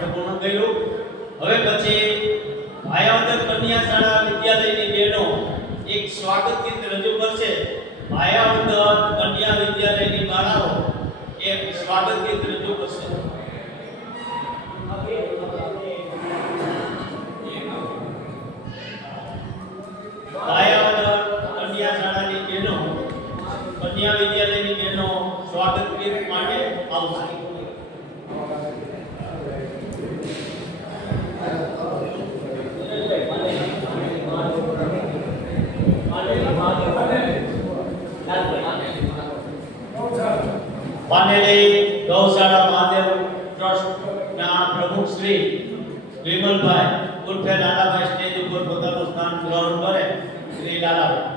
આપણે પૂર્ણ કર્યું. હવે પછી ભાયાવદર કન્યા શાળા વિદ્યાલયની બહેનો એક સ્વાગત ગીત રજૂ કરશે. ભાયાવદર કન્યા વિદ્યાલયની બાળાઓ એક સ્વાગત ગીત રજૂ કરશે. ભાયાવદર કન્યા શાળાની બહેનો કન્યા વિદ્યાલયની બહેનો સ્વાગત ગીત માટે આવશે. પાનેલી ગૌશાળા મહાદેવ ટ્રસ્ટના પ્રમુખ શ્રી વિમલભાઈ ઉર્ફે લાલાભાઈ સ્ટેજ ઉપર પોતાનું સ્થાન ગ્રહણ કરે. શ્રી લાલાભાઈ.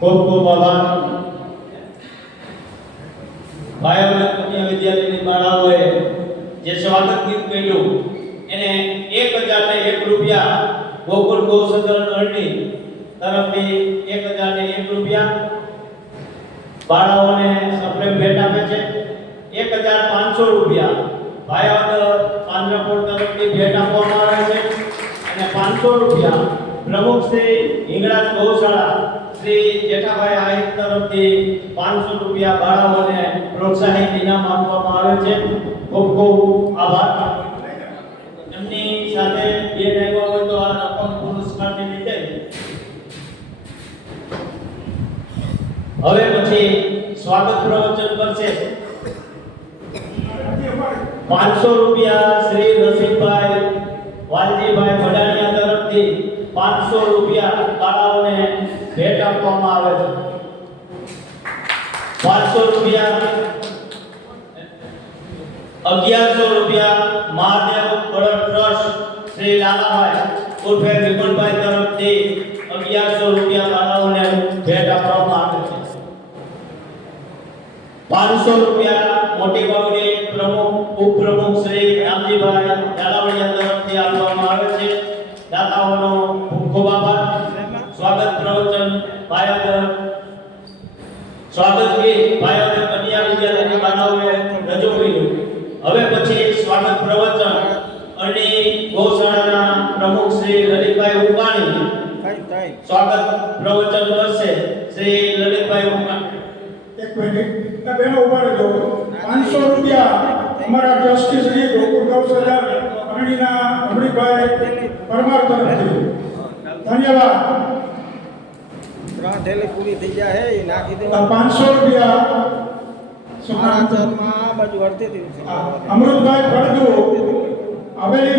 ખૂબ ખૂબ આભાર. ભાઈઓના કન્યા વિદ્યાલયની બાળાઓએ જે સ્વાગત ગીત કહ્યું એને 1001 રૂપિયા ગોકુળ ગૌસદન અરણી તરફથી 1001 રૂપિયા બાળાઓને સપ્રેમ ભેટ આપે છે. 1500 રૂપિયા ભાયાવદર પાંજરાપોળ તરફથી ભેટ આપવામાં આવે છે અને 500 રૂપિયા પ્રમુખ શ્રી હિંગળાજ ગૌશાળા શ્રી જેઠાભાઈ આહિર તરફથી 500 રૂપિયા બાળાઓને પ્રોત્સાહિત ઇનામ આપવામાં આવે છે. ખૂબ ખૂબ આભાર. એમની સાથે બે આવ્યા હોય તો આ રકમ પુરસ્કારને લીધે. હવે પછી સ્વાગત પ્રવચન કરશે. 500 રૂપિયા શ્રી રસિકભાઈ વાલજીભાઈ ભડાણિયા તરફથી 500 રૂપિયા બાળાઓને ભેટ આપવામાં આવે છે. 500 રૂપિયા 1100 રૂપિયા મહાદેવ બળદ ટ્રસ્ટ શ્રી લાલાભાઈ ઉર્ફે વિપુલભાઈ તરફથી 1100 રૂપિયા બાળાઓને ભેટ આપવામાં આવે છે. 500 રૂપિયા મોટી બાવડી પ્રમુખ ઉપપ્રમુખ શ્રી રામજીભાઈ ઝાલાવાડિયા તરફથી આપવામાં આવે છે. દાતાઓનો ખૂબ ખૂબ આભાર. સ્વાગત પ્રવચન ભાયાવદર સ્વાગત ગીત ભાયાવદર કન્યા વિદ્યાલયના બાળાઓએ રજૂ કર્યું. હવે પછી સ્વાગત પ્રવચન અરણી ગૌશાળાના પ્રમુખ શ્રી લલિતભાઈ ઉકાણી સ્વાગત પ્રવચન કરશે. શ્રી લલિતભાઈ ઉકાણી. એક મિનિટ બેનો ઉભા રહેજો. 500 રૂપિયા અમારા ટ્રસ્ટી શ્રી ગોકુળ ગૌશાળા અરણીના અમરીભાઈ પરમાર તરફથી. ધન્યવાદ. 3 થેલી પૂરી થઈ જાય હે નાખી દે. 500 રૂપિયા સમાચારમાં આ બાજુ અડધેથી અમૃતભાઈ ફળદુ હવેલી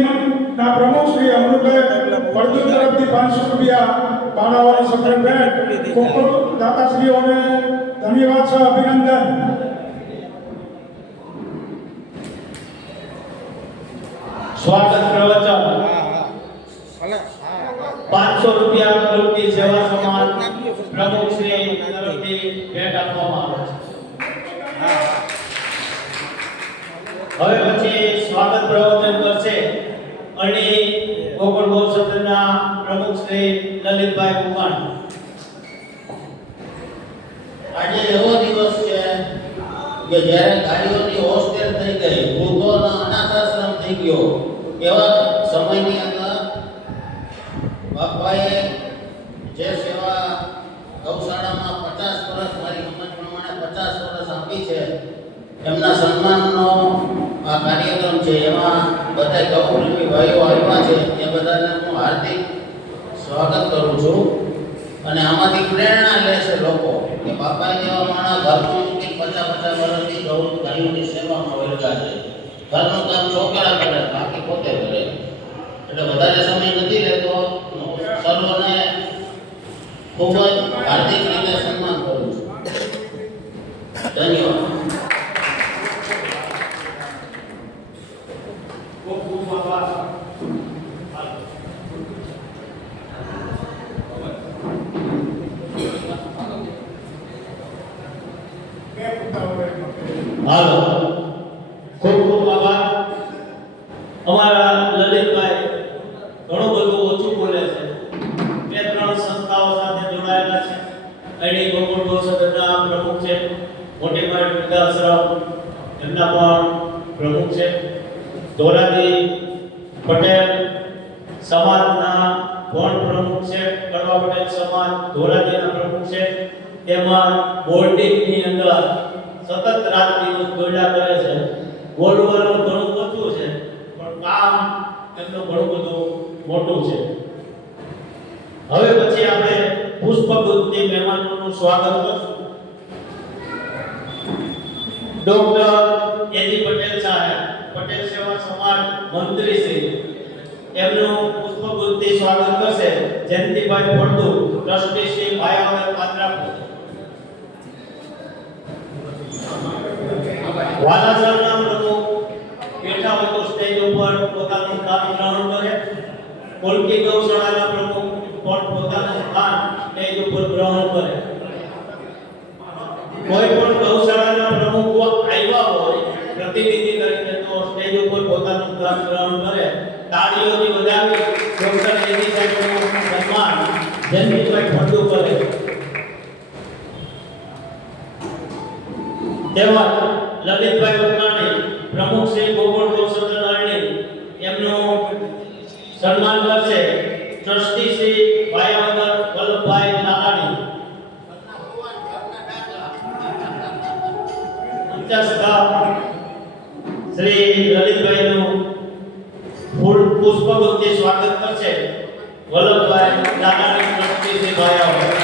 ના પ્રમુખ શ્રી અમૃતભાઈ ફળદુ તરફથી 500 રૂપિયા બાળાઓને સપ્રેમ ભેટ. ગોકુળ દાતાશ્રીઓને ધન્યવાદ સહ અભિનંદન. સ્વાગત પ્રવચન 500 રૂપિયા પ્રવૃત્તિ સેવા સમાજ પ્રમુખ શ્રી તરફથી ભેટ આપવામાં આવે છે. હવે પછી સ્વાગત પ્રવચન કરશે અરણી ગોકુળ ગૌસદનના પ્રમુખ શ્રી લલિતભાઈ ઉકાણી. આજે એવો દિવસ છે કે જ્યારે ગાડીઓની હોસ્ટેલ થઈ ગઈ, વૃદ્ધોનો અનાથાશ્રમ થઈ ગયો, એવા સમયની અંદર બાપાએ જે સેવા ગૌશાળામાં 50 વર્ષ મારી સમજ પ્રમાણે 50 વર્ષ આપી છે, એમના સન્માનનો આ કાર્યક્રમ છે. એમાં બધા ગૌપ્રેમી ભાઈઓ આવ્યા છે, એ બધાને હું હાર્દિક સ્વાગત કરું છું. અને આમાંથી પ્રેરણા લે છે લોકો કે બાપા જેવા માણસ ઘરનું મૂકી 50 વર્ષથી ગાયોની સેવામાં વળગા છે. ઘરનું કામ છોકરા કરે, બાકી પોતે કરે. એટલે વધારે સમય નથી લેતો. હું સર્વને ખૂબ જ હાર્દિક રીતે સન્માન કરું છું. ધન્યવાદ. ખૂબ ખૂબ આભાર. હાલો, ખૂબ ખૂબ આભાર. અમારા લલિતભાઈ ઘણું બધું ઓછું બોલે છે. 2-3 સંસ્થાઓ સાથે જોડાયેલા છે. અરણી ગોકુળ ગૌસદનના પ્રમુખ છે. મોટીભાઈ વૃદ્ધાશ્રમ એમના પણ પ્રમુખ છે. ધોરાજી પટેલ સમાજના પણ પ્રમુખ છે. કડવા પટેલ સમાજ ધોરાજીના પ્રમુખ છે. તેમાં બોર્ડિંગની અંદર સતત રાત દિવસ દોડ્યા કરે છે. બોલવાનું ઘણું ઓછું છે પણ કામ એમનું ઘણું બધું મોટું છે. હવે પછી આપણે પુષ્પગુચ્છથી મહેમાનોનું સ્વાગત કરશું. ડોક્ટર એજી પટેલ સાહેબ, પટેલ સેવા સમાજ મંત્રી શ્રી, એમનું પુષ્પગુચ્છથી સ્વાગત કરશે. જયંતિભાઈ ફળદુ ટ્રસ્ટી શ્રી ભાયાવદર પાંજરાપોળ. વાલાસરના પ્રમુખ બેઠા હોય તો સ્ટેજ ઉપર પોતાનું સ્થાન ગ્રહણ કરે. કોલકી ગૌશાળાના પ્રમુખ પણ પોતાનું સ્થાન સ્ટેજ ઉપર ગ્રહણ કરે. કોઈ પણ ગૌશાળાના પ્રમુખ આવ્યા હોય પ્રતિનિધિ તરીકે તો સ્ટેજ ઉપર પોતાનું સ્થાન ગ્રહણ કરે. તાળીઓથી વધાવી ડોક્ટર એની સાહેબ જયંતિભાઈ ફળદુ કરે. તેમજ લલિતભાઈ ઉત્તરાણી પ્રમુખ શ્રી ગોકુળ ગૌસદન એમનું સન્માન કરશે ટ્રસ્ટી શ્રી ભાયાવદર વલ્લભભાઈ નારાણી. શ્રી લલિતભાઈનું ફૂલ પુષ્પગુચ્છથી સ્વાગત કરશે વલ્લભભાઈ નારાણી ટ્રસ્ટી શ્રી ભાયાવદર.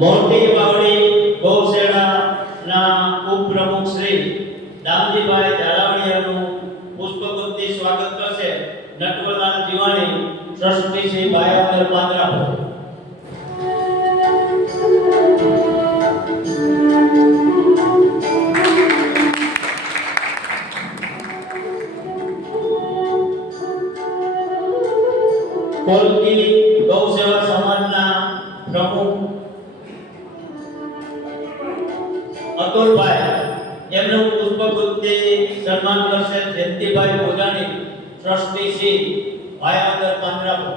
મોટી વાવડી ગૌસેનાના ઉપપ્રમુખ શ્રી દામજીભાઈ ઝાલાવાડિયાનું પુષ્પગુચ્છથી સ્વાગત કરશે નટવરલાલ જીવાણી ટ્રસ્ટી શ્રી ભાયાવદર પાંદરાપુર. કોલકી ગૌસેવા સમાજના પ્રમુખ અતુલભાઈ એમનું પુષ્પગુચ્છથી સન્માન કરશે જયંતિભાઈ મોજાણી ટ્રસ્ટી શ્રી ભાયાવદર પાંદરાપુર.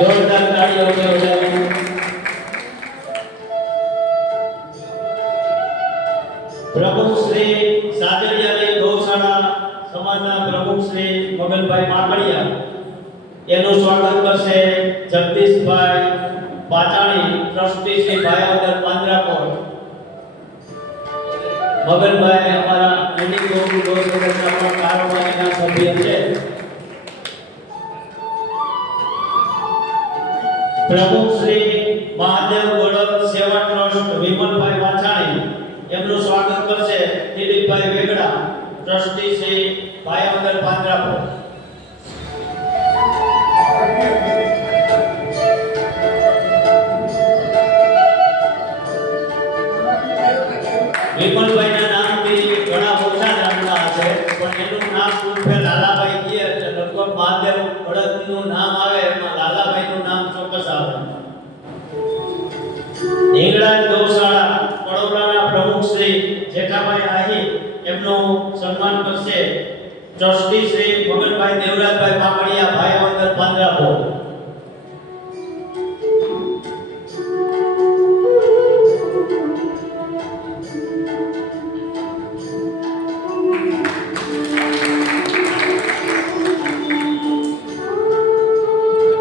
જોરદાર તાળીઓ વગાડો. પ્રમુખ શ્રી સાદરિયાની ગૌશાળા સમાજના પ્રમુખ શ્રી મગનભાઈ માકડિયા એનું સ્વાગત કરશે જગદીશભાઈ પાચાણી ટ્રસ્ટી શ્રી ભાયાવદર પાંદરાપુર. મગનભાઈ અમારા યુનિક ગોકુળ ગૌસદનના પણ કારોબારીના સભ્ય છે. પ્રમુખ શ્રી મહાદેવ ગોળક સેવા ટ્રસ્ટ વિમલભાઈ વાછાણી એમનું સ્વાગત કરશે દિલીપભાઈ વેગડા ટ્રસ્ટી શ્રી ભાયાવદર પાંદરાપુર. વિમલભાઈના નામથી ઘણા ઓછા જાણતા હશે પણ એનું નામ ઉર્ફે લાલાભાઈ કહે એટલે લગભગ મહાદેવ ગોળકનું નામ આવે એમાં લાલાભાઈનું નામ ચોક્કસ આવે. હિંગળાજ ગૌશાળા પડોદરાના પ્રમુખ શ્રી જેઠાભાઈ આહિર એમનું સન્માન કરશે ટ્રસ્ટી શ્રી મગનભાઈ દેવરાજભાઈ પાકડિયા ભાયાવદર પાંદરાપુર.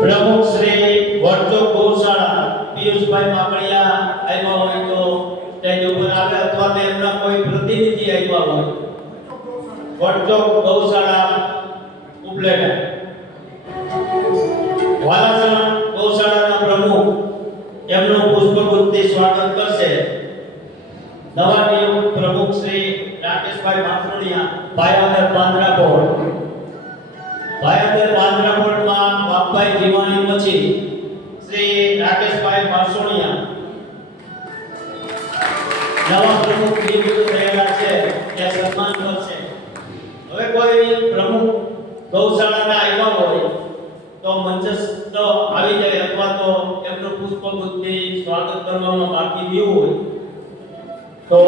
પ્રમુખ શ્રી વર્ચોક ગૌશાળા પિયુષભાઈ પાકડિયા આવ્યા હોય તો સ્ટેજ ઉપર આવે અથવા તો એમના કોઈ પ્રતિનિધિ આવ્યા હોય. વર્ચોક ગૌશાળા ઉપલેટા. વાલાસણ ગૌશાળાના પ્રમુખ એમનું પુષ્પગુચ્છથી સ્વાગત કરશે નવા નિયુક્ત પ્રમુખ શ્રી રાકેશભાઈ માથુરિયા ભાયાવદર પાંદરાપોળ. ભાયાવદર પાંદરાપોળમાં બાપભાઈ જીવાણી પછી શ્રી રાકેશભાઈ માસોણિયા નવા પ્રમુખ નિયુક્ત થયેલા છે તે સન્માન કરશે. હવે કોઈ પ્રમુખ ગૌશાળાના આવ્યા હોય તો મંચસ્થ આવી જાય અથવા તો એમનું પુષ્પગુચ્છથી સ્વાગત કરવામાં બાકી રહ્યું હોય તો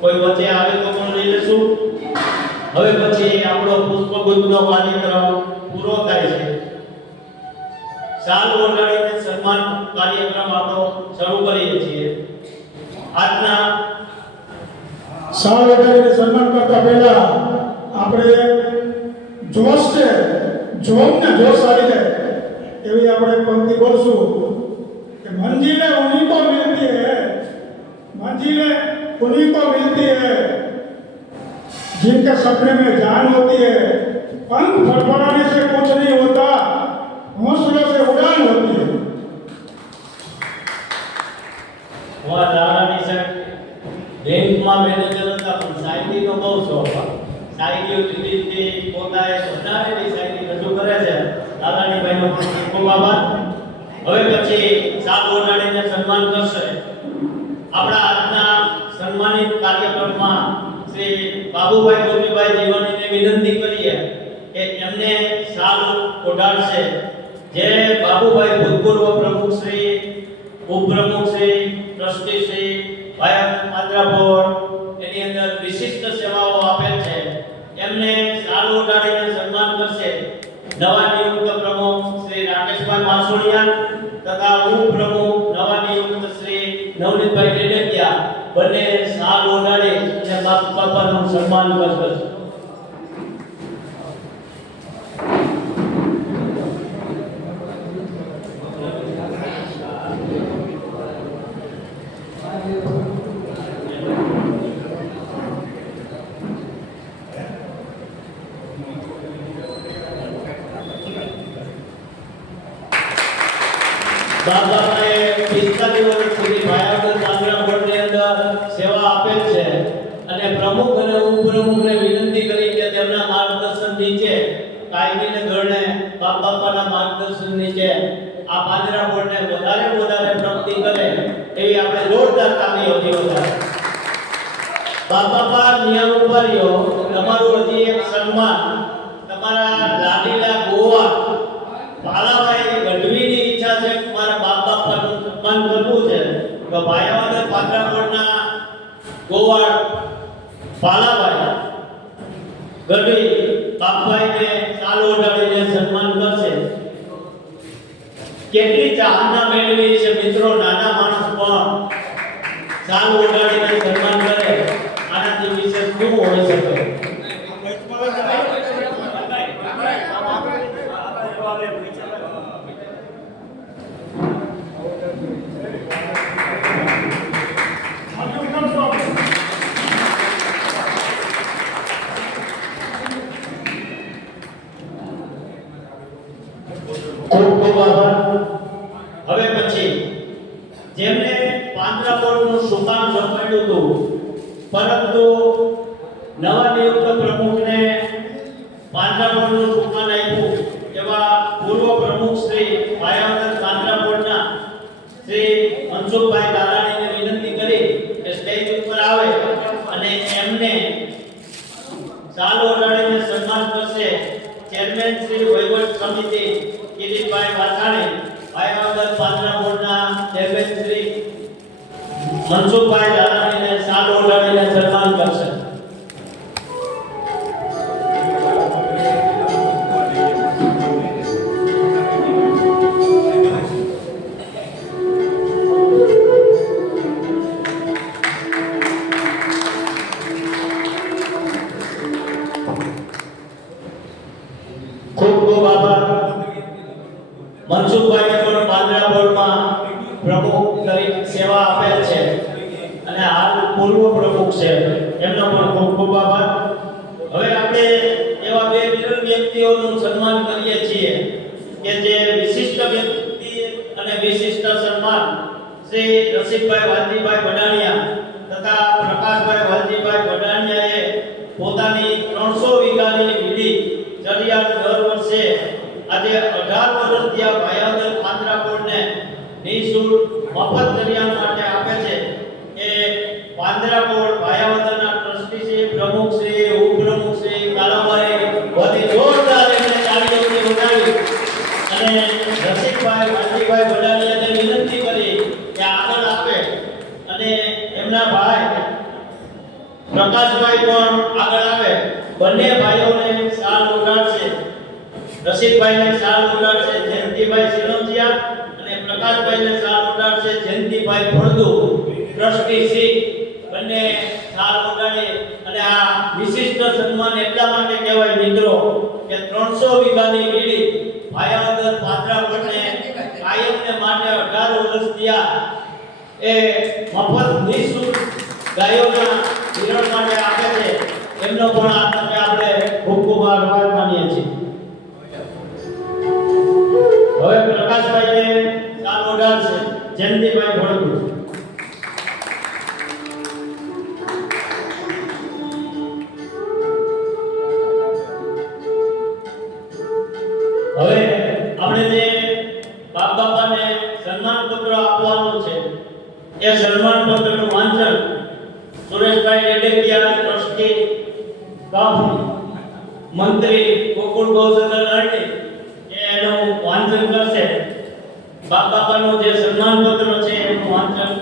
કોઈ વચ્ચે આવે તો પણ લઈ લેશું. હવે પછી આપણો પુષ્પગુચ્છનો કાર્યક્રમ પૂરો થાય છે. સાલ ઓઢાડીને સન્માન કાર્યક્રમ આપણો શરૂ કરીએ છીએ. આજના સાલ ઓઢાડીને સન્માન કરતા પહેલા આપણે જોશ છે જોમને જોશ આવી જાય એવી આપણે પંક્તિ બોલશું કે મંजिलें उन्हीं को मिलती है, मंजिलें उन्हीं को मिलती है जिनके सपने में जान होती है, पंख फड़फड़ाने से कुछ नहीं होता, हौसलों से उड़ान होती है. વાહ દાદાની સાહેબ બેંકમાં મેનેજર હતા પણ સાયકીનો બહુ શોખ હતો. સાયકીઓ જુદી પોતાએ બનાવેલી સાયકી રજૂ કરે છે. દાદાની ભાઈનો પણ ખૂબ આભાર. હવે પછી સાત ઓઢાડીને સન્માન કરશે. આપણા આજના સન્માનિત કાર્યક્રમમાં શ્રી બાબુભાઈ ગોપીભાઈ જીવાણીને વિનંતી કરીએ કે એમને શાલ ઓઢાડશે. જે બાબુભાઈ ભૂતપૂર્વ પ્રમુખ શ્રી, ઉપપ્રમુખ શ્રી, ટ્રસ્ટી શ્રી, ભાઈ પાંદરા બોર્ડ એની અંદર વિશિષ્ટ સેવાઓ આપેલ છે, એમને શાલ ઓઢાડીને સન્માન કરશે. નવા નિયુક્ત પ્રમુખ શ્રી રાકેશભાઈ માસોડિયા તથા ઉપપ્રમુખ નવા નિયુક્ત શ્રી નવનીતભાઈ ડેડિયા બંને શાલ ઓઢાડી અને બાપાનું સન્માન કરશે. બાબાએ 45 વર્ષ સુધી ભાયાવદર પાંદરા બોર્ડની અંદર સેવા આપેલ છે અને પ્રમુખ અને ઉપપ્રમુખને વિનંતી કરી કે તેમના માર્ગદર્શન નીચે કાયમીને ધોરણે બાપાના માર્ગદર્શન નીચે આ પાંદરા બોર્ડને વધારે પ્રગતિ કરે એવી આપણે જોરદાર તાળીઓ દીધો. બાપા નિયમ ઉપાડ્યો. તમારું હજી એક સન્માન તમારા લાડીલા ગોવા પાલાભાઈ ગઢવીની ઈચ્છા છે કે મારા બાપાનું સન્માન કરવું છે. તો ભાયાવદર પાંદરા બોર્ડના ગોવાળ પાલાભાઈ ગઢવી બાપભાઈને શાલ ઓઢાડીને સન્માન કરશે. કેટલી ચાહના મેળવી છે મિત્રો, નાના માણસ પણ શાલ ઓઢાડીને સન્માન કરે, આનાથી વિશેષ શું હોઈ શકે? ખૂબ આભાર. હવે પછી જેમને પાંદરા બોર્ડનું સુકાન સંભાળ્યું હતું પરંતુ નવા નિયુક્ત પ્રમુખને પાંદરા બોર્ડનું સુકાન આપ્યું એવા પૂર્વ પ્રમુખ શ્રી ભાયાવદર પાંદરા બોર્ડના શ્રી મનસુખભાઈ દારાણીને વિનંતી કરી કે સ્ટેજ ઉપર આવે અને એમને શાલ ઓઢાડીને સન્માન કરશે. ચેરમેન શ્રી વહીવટ સમિતિ કિરીટભાઈ વાછાણી, ભાયાવદર પાંદરા બોર્ડના ચેરમેન શ્રી મનસુખભાઈ દારાણીને શાલ ઓઢાડીને સન્માન કરશે. ખૂબ આભાર. મનસુખભાઈને પણ પાંદરા બોર્ડમાં પ્રમુખ તરીકે સેવા આપેલ છે અને હાલ પૂર્વ પ્રમુખ છે, એમનો પણ ખૂબ આભાર. હવે આપણે એવા બે વિરલ વ્યક્તિઓનું સન્માન કરીએ છીએ કે જે વિશિષ્ટ વ્યક્તિ અને વિશિષ્ટ સન્માન શ્રી રસિકભાઈ વાલજીભાઈ વડાણિયા તથા પ્રકાશભાઈ વાલજીભાઈ વડાણિયાએ પોતાની 300 વીઘાની વીડી ચડિયાત દર વર્ષે આજે 18 વર્ષ થયા ભાયાવદર પાંદરા બોર્ડને નિઃશુલ્ક મફત ચડિયાત માટે આપે છે. એ પાંદરા બોર્ડ ભાયાવદરના ટ્રસ્ટી શ્રી, પ્રમુખ શ્રી, ઉપપ્રમુખ શ્રી, કાલાભાઈ બધી જોરદાર એમને તાળીઓથી વધાવી અને રસિકભાઈ વાલજીભાઈ વડાણિયાને વિનંતી કરી કે આગળ આપે અને એમના ભાઈ પ્રકાશભાઈ પણ આગળ આવે. બંને ભાઈઓને શાલ ઓઢાડશે. રસિકભાઈને શાલ ઓઢાડશે જયંતિભાઈ સિલોંજિયા અને પ્રકાશભાઈને શાલ ઓઢાડશે જયંતિભાઈ ફળદુ. ટ્રસ્ટી શ્રી બંને શાલ ઓઢાડે અને આ વિશિષ્ટ સન્માન એટલા માટે કહેવાય મિત્રો કે 300 વીઘાની વીડી ભાયાવદર પાંદરા બોર્ડને કાયમને માટે 18 વર્ષ થયા એ મફત નિઃશુલ્ક ગાયોના વિતરણ માટે આપે છે. એમનો પણ આ તકે આપણે ખૂબ આભાર માનીએ છીએ. હવે પ્રકાશભાઈને શાલ ઓઢાડશે જયંતિભાઈ ફળદુ. હવે આપણે જે બાપાને સન્માન પત્ર આપવાનું છે એ સન્માન પત્રનું વાંચન સુરેશભાઈ ડેડિયા ટ્રસ્ટી કાફી મંત્રી ગોકુળ ગૌસદન અરણી એનું વાંચન કરશે. બાપાનું જે સન્માન પત્ર છે એનું વાંચન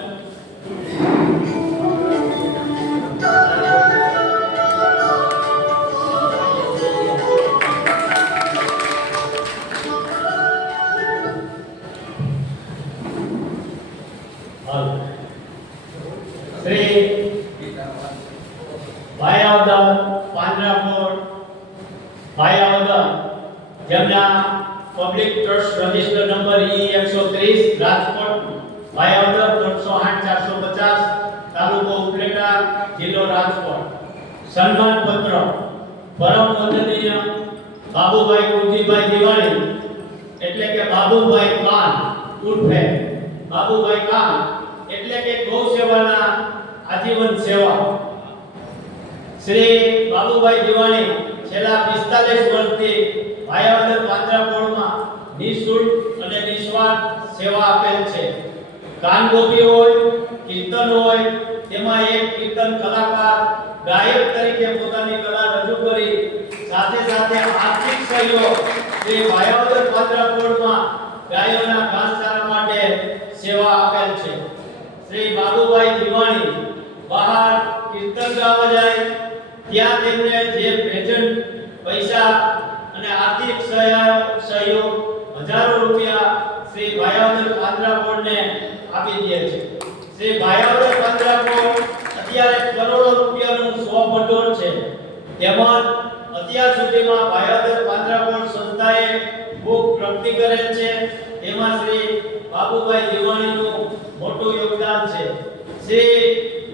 શ્રી ભાયાવદર પાંજરાપોળ ભાયાવદર જેમના public trust register number E130 Rajkot Bhayavadar 308 450 તાલુકો ઉપલેટા જિલ્લો રાજકોટ સન્માન પત્ર પરમ વંદનીય બાબુભાઈ કુંજીભાઈ દિવાળી એટલે કે બાબુભાઈ કાન ઉર્ફે બાબુભાઈ કાન એટલે કે ગૌ સેવાના આજીવન સેવા. શ્રી બાબુભાઈ દિવાણી છેલ્લા 45 વર્ષથી ભાયાવદર પાંજરાપોળમાં નિઃશુલ્ક અને નિસ્વાર્થ સેવા આપેલ છે. ગાન ગોપી હોય, કીર્તન હોય, તેમાં એક કીર્તન કલાકાર ગાયક તરીકે પોતાની કલા રજૂ કરી સાથે સાથે આર્થિક સહયોગ શ્રી ભાયાવદર પાંજરાપોળમાં ગાયોના ઘાસચારા માટે સેવા આપેલ છે. શ્રી બાબુભાઈ દિવાણી બહાર કીર્તન ગાવા જાય ત્યાં તેમને જે પ્રેઝન્ટ પૈસા અને આર્થિક સહયોગ હજારો રૂપિયા શ્રી ભાયાવદર પાંજરાપોળને આપી દે છે. શ્રી ભાયાવદર પાંજરાપોળ અત્યારે કરોડો રૂપિયાનું સ્વભંડોળ છે. તેમજ અત્યાર સુધીમાં ભાયાવદર પાંજરાપોળ સંસ્થાએ ખૂબ પ્રગતિ કરેલ છે. તેમાં શ્રી બાબુભાઈ દિવાણીનું મોટું યોગદાન છે. શ્રી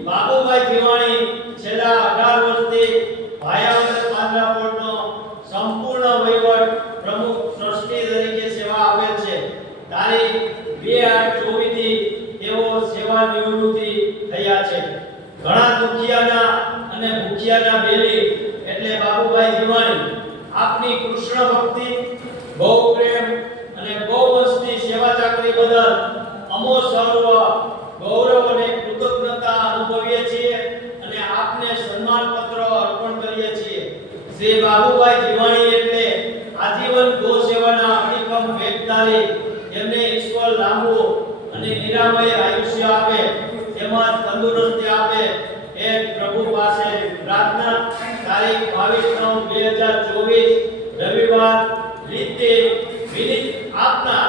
બાબુભાઈ દિવાણી છેલ્લા 18 વર્ષથી ભાયાવદર પાંજરાપોળનો સંપૂર્ણ વહીવટ પ્રમુખ ટ્રસ્ટી તરીકે સેવા આપે છે. તારીખ 2/8/24 થી તેઓ સેવા નિવૃત્તિ થયા છે. ઘણા દુખિયાના અને ભૂખિયાના બેલી એટલે બાબુભાઈ દિવાણી આપની કૃષ્ણ ભક્તિ, ગૌ પ્રેમ અને ગૌવંશની સેવા ચાકરી બદલ અમો સર્વ ગૌરવ અને કૃતજ્ઞતા અનુભવીએ છીએ અને આપને સન્માન પત્ર અર્પણ કરીએ છીએ. શ્રી બાબુભાઈ દિવાણી એટલે આજીવન ગૌ સેવાના અધિકમ વેદધારી. એમને ઈશ્વર લાંબુ અને નિરામય આયુષ્ય આપે તેમજ તંદુરસ્તી આપે એ પ્રભુ પાસે પ્રાર્થના. તારીખ 22/9/2024 રવિવાર લીધે વિનિત આપના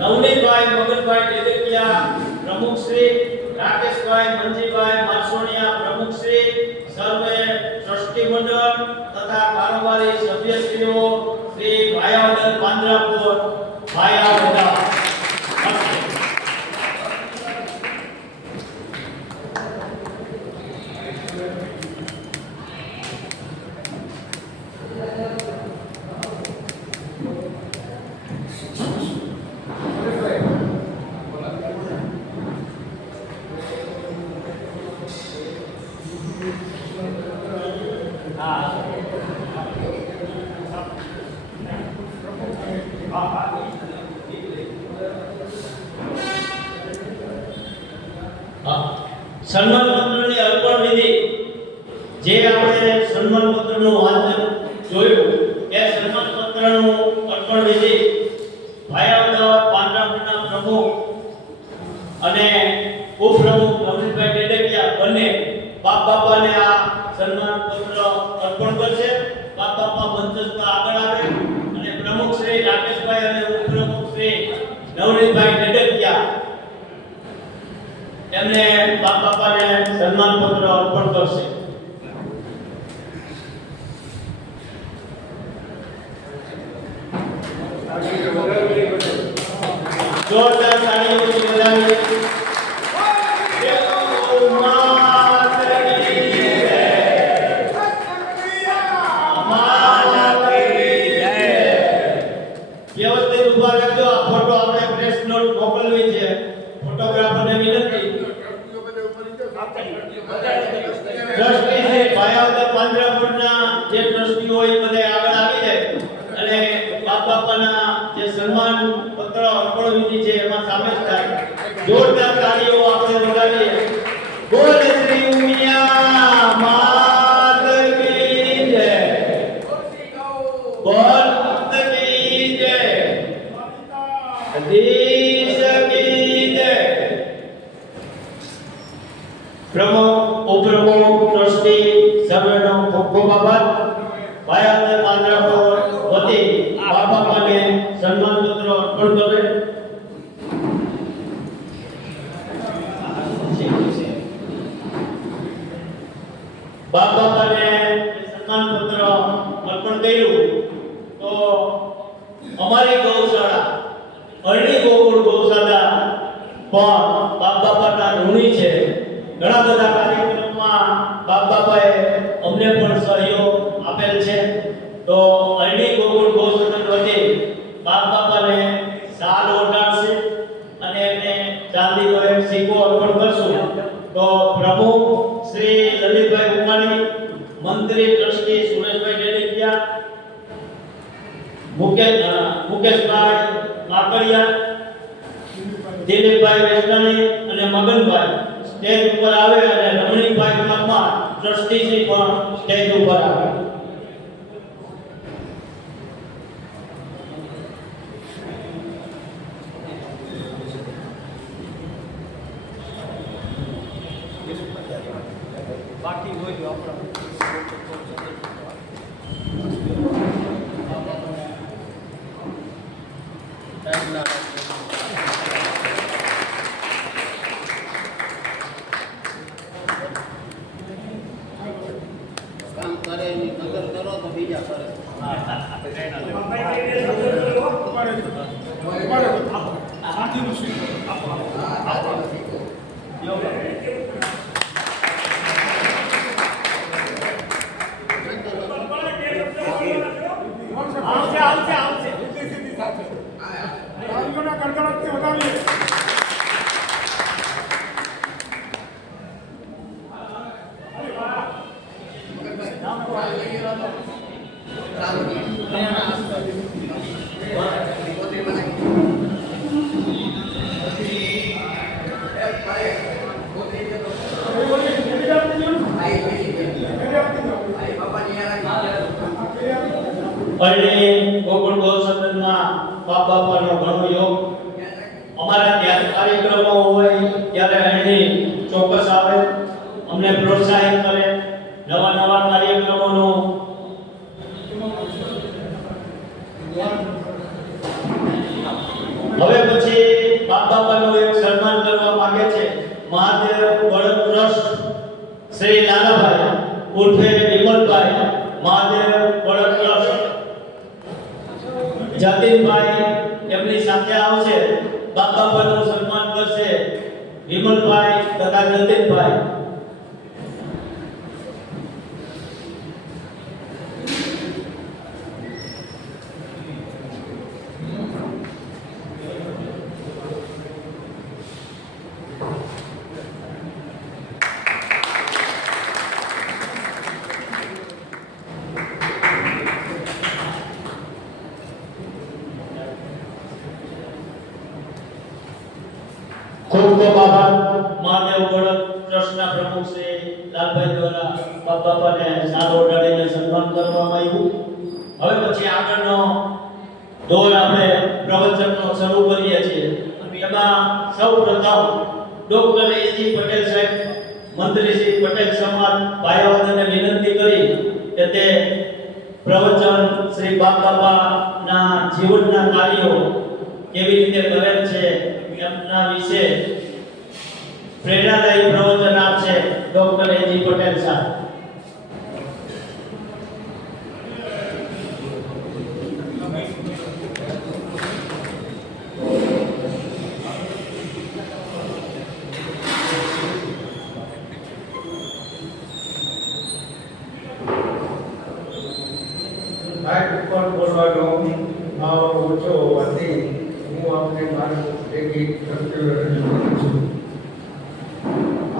નવનીતભાઈ મગનભાઈ ડેડકિયા પ્રમુખ શ્રી, રાકેશભાઈ મંજીભાઈ મારસોણિયા પ્રમુખ શ્રી, સર્વે ટ્રસ્ટી મંડળ તથા કારોબારી સભ્યશ્રીઓ શ્રી ભાયાવદર પાંજરાપોળ ભાયાવદર. સન્માન પત્રની અર્પણ વિધિ. જે આપણે સન્માન પત્રનું વાંચન જોયું એ સન્માન પત્રનું અર્પણ વિધિ ભાયાવદર પાંજરાપોળના પ્રમુખ અને ઉપપ્રમુખ નવનીતભાઈ ડેડકિયા બંને બાપ બાપાને આ સન્માન પત્ર અર્પણ કરશે. બાપ બાપા મંચસ્થ આગળ આવે અને પ્રમુખ શ્રી રાકેશભાઈ અને ઉપપ્રમુખ શ્રી નવનીતભાઈ ડેડકિયા એમને બાપ બાપાને સન્માન પત્ર અર્પણ કરશે. જોરદાર તાળીઓથી વધાવીએ. વ્યવસ્થિત ઉભા રહેજો. આ ફોટો આપણે પ્રેસ નોટ મોકલવી છે. ફોટોગ્રાફરને વિનંતી. ટ્રસ્ટી છે ભાયાવદર પાંજરાપોળના જે ટ્રસ્ટી હોય એ બધા આગળ આવી જાય અને બાપ બાપાના જે સન્માન પત્ર અર્પણ વિધિ છે એમાં સામેલ થાય. જોરદાર તાળીઓ આપણે વગાડીએ. બોલ શ્રી ઉમિયા માત કી જય. ખૂબ આભાર. ભાઈ પાંજરાપોળ વતી બા બાપાને સન્માન પત્ર અર્પણ કરે. બા બાપાને સન્માન પત્ર અર્પણ કર્યું તો અમારી ગૌશાળા અરણી ગોકુળ ગૌશાળા પણ બાપ બાપાના ઋણી છે. ઘણા બધા કાર્યક્રમમાં બાપ બાપાએ અમને પણ સહયોગ આપેલ છે. તો અરણી ગોકુળ ગૌશાળા વતી બાપ બાપાને સાલ ઓઢાડશે અને એમને ચાંદીનો એક સિક્કો અર્પણ કરશું. તો પ્રમુખ શ્રી લલિતભાઈ ઉમાણી, મંત્રી ટ્રસ્ટી સુરેશભાઈ ડેડિયા, મુકેશભાઈ માકડિયા, દિલીપભાઈ વેસનાણી અને મગનભાઈ સ્ટેજ ઉપર આવે અને રમણીકભાઈ પરમાર ટ્રસ્ટીશ્રી પણ સ્ટેજ ઉપર આવે. બાકી હોય કામ કરે એની કદર કરો તો બીજા કરે. અરણી ગોકુળ ગૌશાળામાં બાપ બાપાનો ઘણો યોગ. અમારા ત્યાં કાર્યક્રમો હોય ત્યારે અરણી ચોક્કસ આવે, અમને પ્રોત્સાહિત કરે, નવા નવા કાર્યક્રમોનું હવે પછી બાપ બાપાનું એક સન્માન કરવા માંગે છે. મહાદેવ બળદ ટ્રસ્ટ શ્રી નાનાભાઈ ઉર્ફે વિમલભાઈ, મહાદેવ બળદ ટ્રસ્ટ જતીનભાઈ એમની સાથે આવશે, બાપ બાપાનું સન્માન કરશે. વિમલભાઈ તથા જતીનભાઈ. ખૂબ ખૂબ આભાર. મહાદેવ બળદ ટ્રસ્ટના પ્રમુખ શ્રી લાલભાઈ દ્વારા બાપ બાપાને સાલ ઓઢાડીને સન્માન કરવામાં આવ્યું. હવે પછી આગળનો દોર આપણે પ્રવચનનો શરૂ કરીએ છીએ. એમાં સૌ પ્રથમ ડોક્ટર એજી પટેલ સાહેબ, મંત્રી શ્રી પટેલ સમાજ ભાઈઓને વિનંતી કરી કે તે પ્રવચન શ્રી બાપ બાપાના જીવનના કાર્યો કેવી રીતે કરેલ છે એમના વિશે પ્રેરણાદાયી પ્રવચન આપશે ડોક્ટર એજી પટેલ સાહેબ. લાઈટ ઉપર બોલવાનો ભાવ ઓછો હોવાથી હું આપને મારી ભેગી પ્રસ્તુત કરું છું.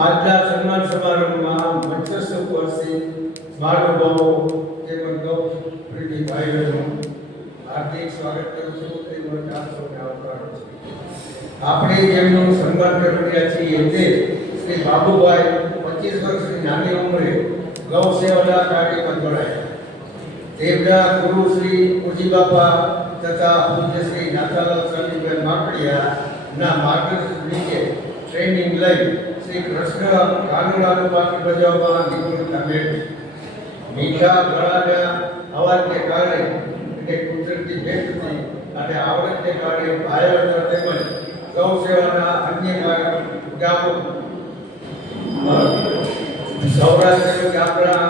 આજના સન્માન સમારંભમાં મંચસ્થ ઉપસ્થિત મહાનુભાવો તેમજ ગૌપ્રીતિ ભાઈઓનું હાર્દિક સ્વાગત કરું છું. તેમજ આપ સૌને આવકારું છું. આપણે જેમનું સન્માન કરી રહ્યા છીએ તે શ્રી બાબુભાઈ 25 વર્ષની નાની ઉંમરે ગૌ સેવાના કાર્યમાં જોડાયા. તેમના ગુરુ શ્રી પૂજી બાપા તથા પૂજ્ય શ્રી નાથાલાલ સ્વામીભાઈ માકડિયા ના માર્ગદર્શન નીચે ટ્રેનિંગ લઈ શ્રી કૃષ્ણ કાનૂનાનું પાત્ર બજાવવા નિપુણતા મેળવી મીઠા ગળાના અવાજને કારણે અને કુદરતી ભેટથી અને આવડતને કારણે ભાઈઓ તેમજ ગૌ સેવાના અન્ય ગામો સૌરાષ્ટ્ર આપણા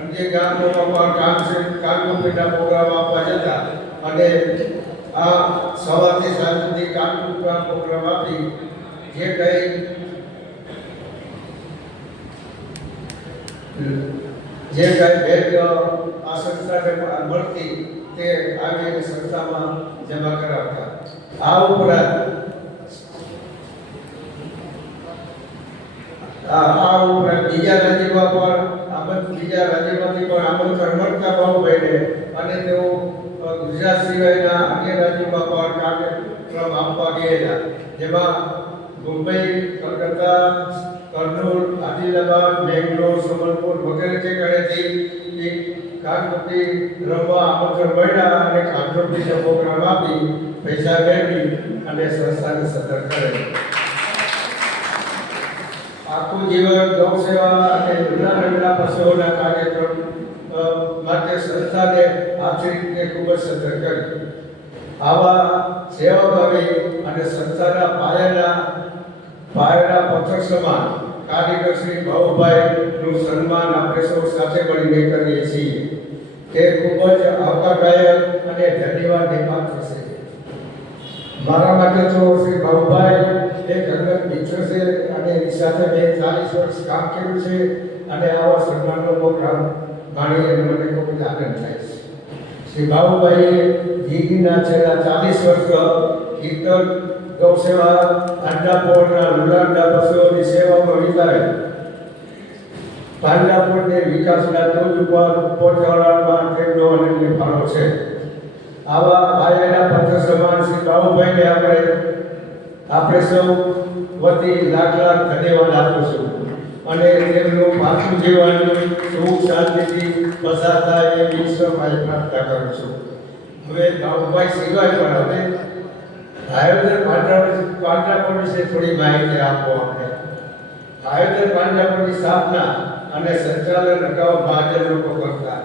અન્ય ગામોમાં પણ કાનૂનના પ્રોગ્રામ આપવા જતા અને આ સવારથી સાંજ સુધી કાનૂનના પ્રોગ્રામ આપી જે કંઈ ભેટ આ સંસ્થાને મળતી તે આવી સંસ્થામાં જમા કરાવતા. આ ઉપરાંત બીજા રાજ્યમાંથી પણ આમંત્રણ મળતા બાબુભાઈને અને તેઓ ગુજરાત સિવાયના અન્ય રાજ્યોમાં પણ કાર્યક્રમ આપવા ગયેલા, જેમાં મુંબઈ, કલકત્તા, કર્નૂલ, આદિલાબાદ, બેંગ્લોર, સંબલપુર વગેરે જગ્યાએથી કાનપટ્ટી રમવા આમંત્રણ મળ્યા અને કાનપટ્ટીનો પ્રોગ્રામ આપી પૈસા મેળવી અને સંસ્થાને સદર કરે. આખું જીવન ગૌ સેવા અને નાના પશુઓના કાર્યક્રમ માટે સંસ્થાને આર્થિક રીતે ખૂબ જ સદર કરી. આવા સેવાભાવી અને સંસ્થાના પાયાના પથ્થર સમાન કારીગર શ્રી ભાઉભાઈનું સન્માન આપણે સૌ સાથે મળીને કરીએ છીએ. તે ખૂબ જ આવકારદાયક અને ધન્યવાદની પાત્ર છે. મારા માટે તો શ્રી ભાઉભાઈ એક અંગત મિત્ર છે અને એની સાથે મેં 40 વર્ષ કામ કર્યું છે અને આવા સન્માનનો પ્રોગ્રામ માણીને મને ખૂબ જ આનંદ થાય છે. શ્રી ભાઉભાઈએ જિંદગીના છેલ્લા 40 વર્ષ કીર્તન, ગૌ સેવા, પાંજરાપોળના લુલાડના પશુઓની સેવામાં વિતાવેલ. પાંજરાપોળને વિકાસના ટોચ ઉપર પહોંચાડવામાં તેમનો અનન્ય ફાળો છે. આવા પાયાના પથ્થર સમાન શ્રી ભાઉભાઈને આપણે સૌ વતી લાખ ધન્યવાદ આપું છું અને તેમનું પાછું જીવન સુખ શાંતિથી પસાર થાય એ ઈશ્વરભાઈ પ્રાર્થના કરું છું. હવે ભાઉભાઈ સિવાય પણ હવે આયોજન પાંજરાપોળ વિશે થોડી માહિતી આપો. આપણે આયોજન પાંજરાપોળની સ્થાપના અને સંચાલન અગાઉ ભાજપ લોકો કરતા.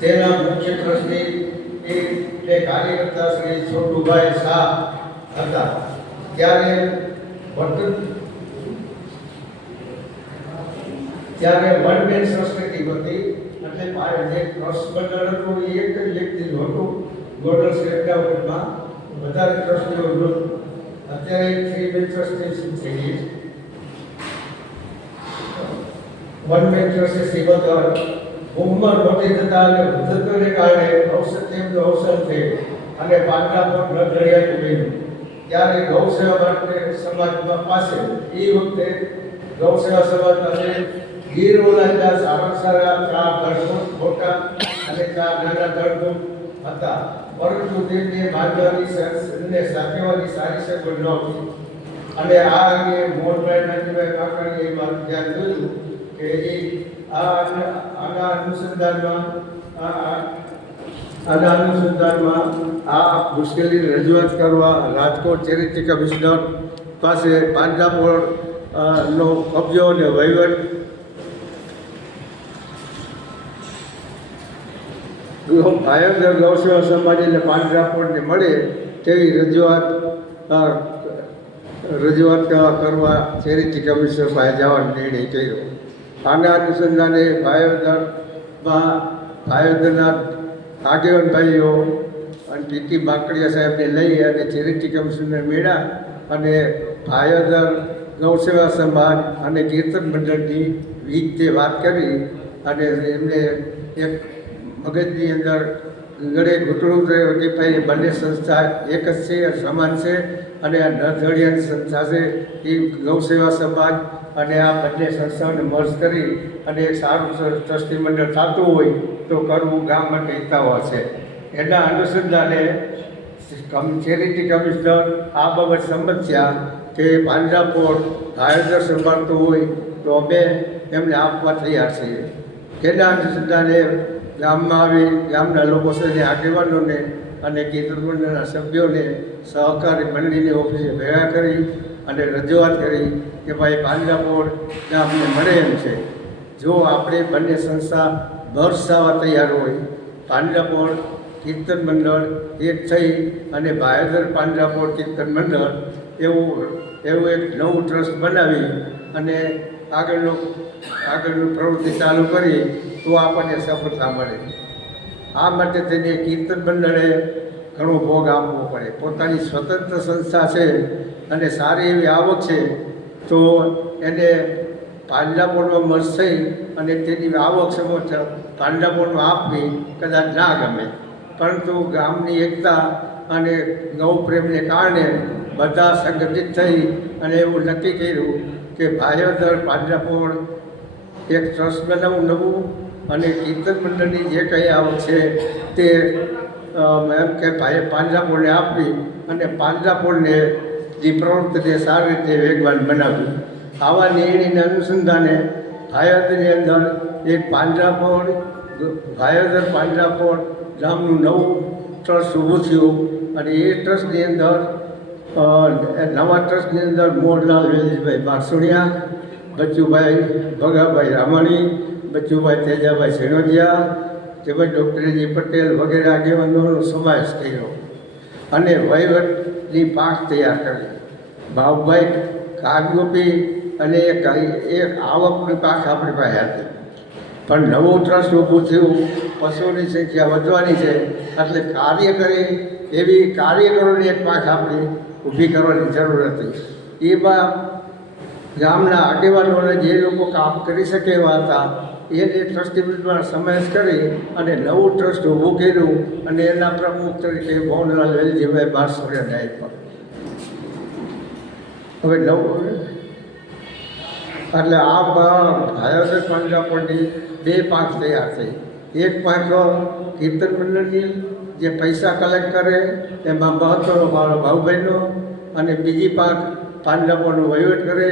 તેના મુખ્ય ટ્રસ્ટી એ કાર્યકર્તા શ્રી છોટુભાઈ શાહ હતા. ત્યારે વન મેન સંસ્કૃતિ હતી, એટલે જે ટ્રસ્ટ મંડળ હતું એ એક જ વ્યક્તિનું હતું. ગોલ્ડન સ્ટેટમાં વધારે ટ્રસ્ટીઓ હતું. અત્યારે 3 મેન ટ્રસ્ટી થઈ ગઈ. વન મેન ટ્રસ્ટી શ્રીમદ ઉંમર મોટી થતા અને વૃદ્ધત્વને કારણે તેમનું અવસાન થયું અને પાંજરાપોળ ન જળિયાતું બન્યું. ત્યારે ગૌ સેવા માટે સમાજ પાસે એ વખતે ગૌ સેવા સમાજ પાસે ગીર ઓલાના સારા 4 ધડકોટ મોટા અને 4 નાના ધડકોટ હતા, પરંતુ તેમને બાંધવાની સાચવવાની સારી સગવડ નહોતી. અને આ અંગે મોહનભાઈ નાનજીભાઈ કાકાણીએ મારું ધ્યાન દોર્યું કે આના અનુસંધાનમાં આ મુશ્કેલીની રજૂઆત કરવા રાજકોટ ચેરિટી કમિશનર પાસે પાંજરાપોળ નો કબજો અને વહીવટ આયોજન ગૌસેવા સમાજને પાંજરાપોળને મળે તેવી રજૂઆત કરવા ચેરિટી કમિશનર પાસે જવાનો નિર્ણય કર્યો. આના અનુસંધાને ભાયોદરના આગેવાન ભાઈઓ અને પીટી બાકડિયા સાહેબને લઈ અને ચેરિટી કમિશનર મળ્યા અને ભાયોદર ગૌસેવા સમાજ અને કીર્તન મંડળની વિગતે વાત કરી અને એમને એક મગજની અંદર ગળે ઘૂંટણું કે ભાઈ બંને સંસ્થા એક જ છે, સમાન છે અને આ નરજડિયાની સંસ્થા છે એ ગૌસેવા સમાજ અને આ બંને સંસ્થાઓને મર્જ કરી અને એક સારું ટ્રસ્ટી મંડળ થતું હોય તો કરવું ગામ માટે હિતાવહ છે. એના અનુસંધાને ચેરિટી કમિશનર આ બાબત સંમત થયા કે પાંજરાપોળ આયોજન સંભાળતું હોય તો અમે એમને આપવા તૈયાર છીએ. તેના અનુસંધાને ગામમાં આવી ગામના લોકો સાથે આગેવાનોને અને કીર્તન મંડળના સભ્યોને સહકારી મંડળીની ઓફિસે ભેગા કરી અને રજૂઆત કરી કે ભાઈ પાંજરાપોળ ગામને મળે એમ છે. જો આપણે બંને સંસ્થા બરસાવા તૈયાર હોય, પાંજરાપોળ કીર્તન મંડળ એક થઈ અને ભાયોદર પાંજરાપોળ કીર્તન મંડળ એવું એક નવું ટ્રસ્ટ બનાવી અને આગળનું પ્રવૃત્તિ ચાલુ કરી તો આપણને સફળતા મળે. આ માટે તેને કીર્તન મંડળે ઘણો ભોગ આપવો પડે. પોતાની સ્વતંત્ર સંસ્થા છે અને સારી એવી આવક છે તો એને પાંજરાપોળમાં મર્જ થઈ અને તેની આવક સમક્ષ પાંજરાપોળમાં આપવી કદાચ ના ગમે, પરંતુ ગામની એકતા અને ગૌ પ્રેમને કારણે બધા સંગઠિત થઈ અને એવું નક્કી કર્યું કે ભાયોદર પાંજરાપોળ એક ટ્રસ્ટ બનાવવું નવું અને કીર્તન મંડળની જે કંઈ આવક છે તે એમ કે પાંજરાપોળને આપવી અને પાંજરાપોળને જે પ્રવૃત્તિને સારી રીતે વેગવાન બનાવવી. આવા નિર્ણયના અનુસંધાને ભાયોદરની અંદર એક ભાયોદર પાંજરાપોળ ગામનું નવું ટ્રસ્ટ ઊભું થયું અને એ ટ્રસ્ટની અંદર નવા ટ્રસ્ટની અંદર મોહનલાલ વેલજીભાઈ બારસોડિયા, બચ્ચુભાઈ ભગાભાઈ રામાણી, બચ્ચુભાઈ તેજાભાઈ સિણોદિયા તેમજ ડૉક્ટર એજી પટેલ વગેરે આગેવાનોનો સમાવેશ કર્યો અને વહીવટની પાંખ તૈયાર કરી. બાબુભાઈ કાગગોપી અને એક આવકની પાંખ આપણી પાસે હતી, પણ નવું ટ્રસ્ટ ઊભું થયું, પશુઓની સંખ્યા વધવાની છે એટલે કાર્ય કરે એવી કાર્યકરોની એક પાંખ આપણી ઊભી કરવાની જરૂર હતી. એમાં ગામના આગેવાનોને જે લોકો કામ કરી શકે એવા હતા એને ટ્રસ્ટી બોર્ડમાં સમાવેશ કરી અને નવું ટ્રસ્ટ ઊભું કર્યું અને એના પ્રમુખ તરીકે મોહનલાલ વેલજીભાઈ બારસોડિયાને આપ્યા. હવે નવું એટલે આ ભાયોદર પાંજરાપોળની બે પાંખ તૈયાર થઈ. એક પાંખ કીર્તન મંડળની જે પૈસા કલેક્ટ કરે એમાં મહત્વનો મારો ભાઉભાઈનો, અને બીજી પાંખ પાંજરાપોળનો વહીવટ કરે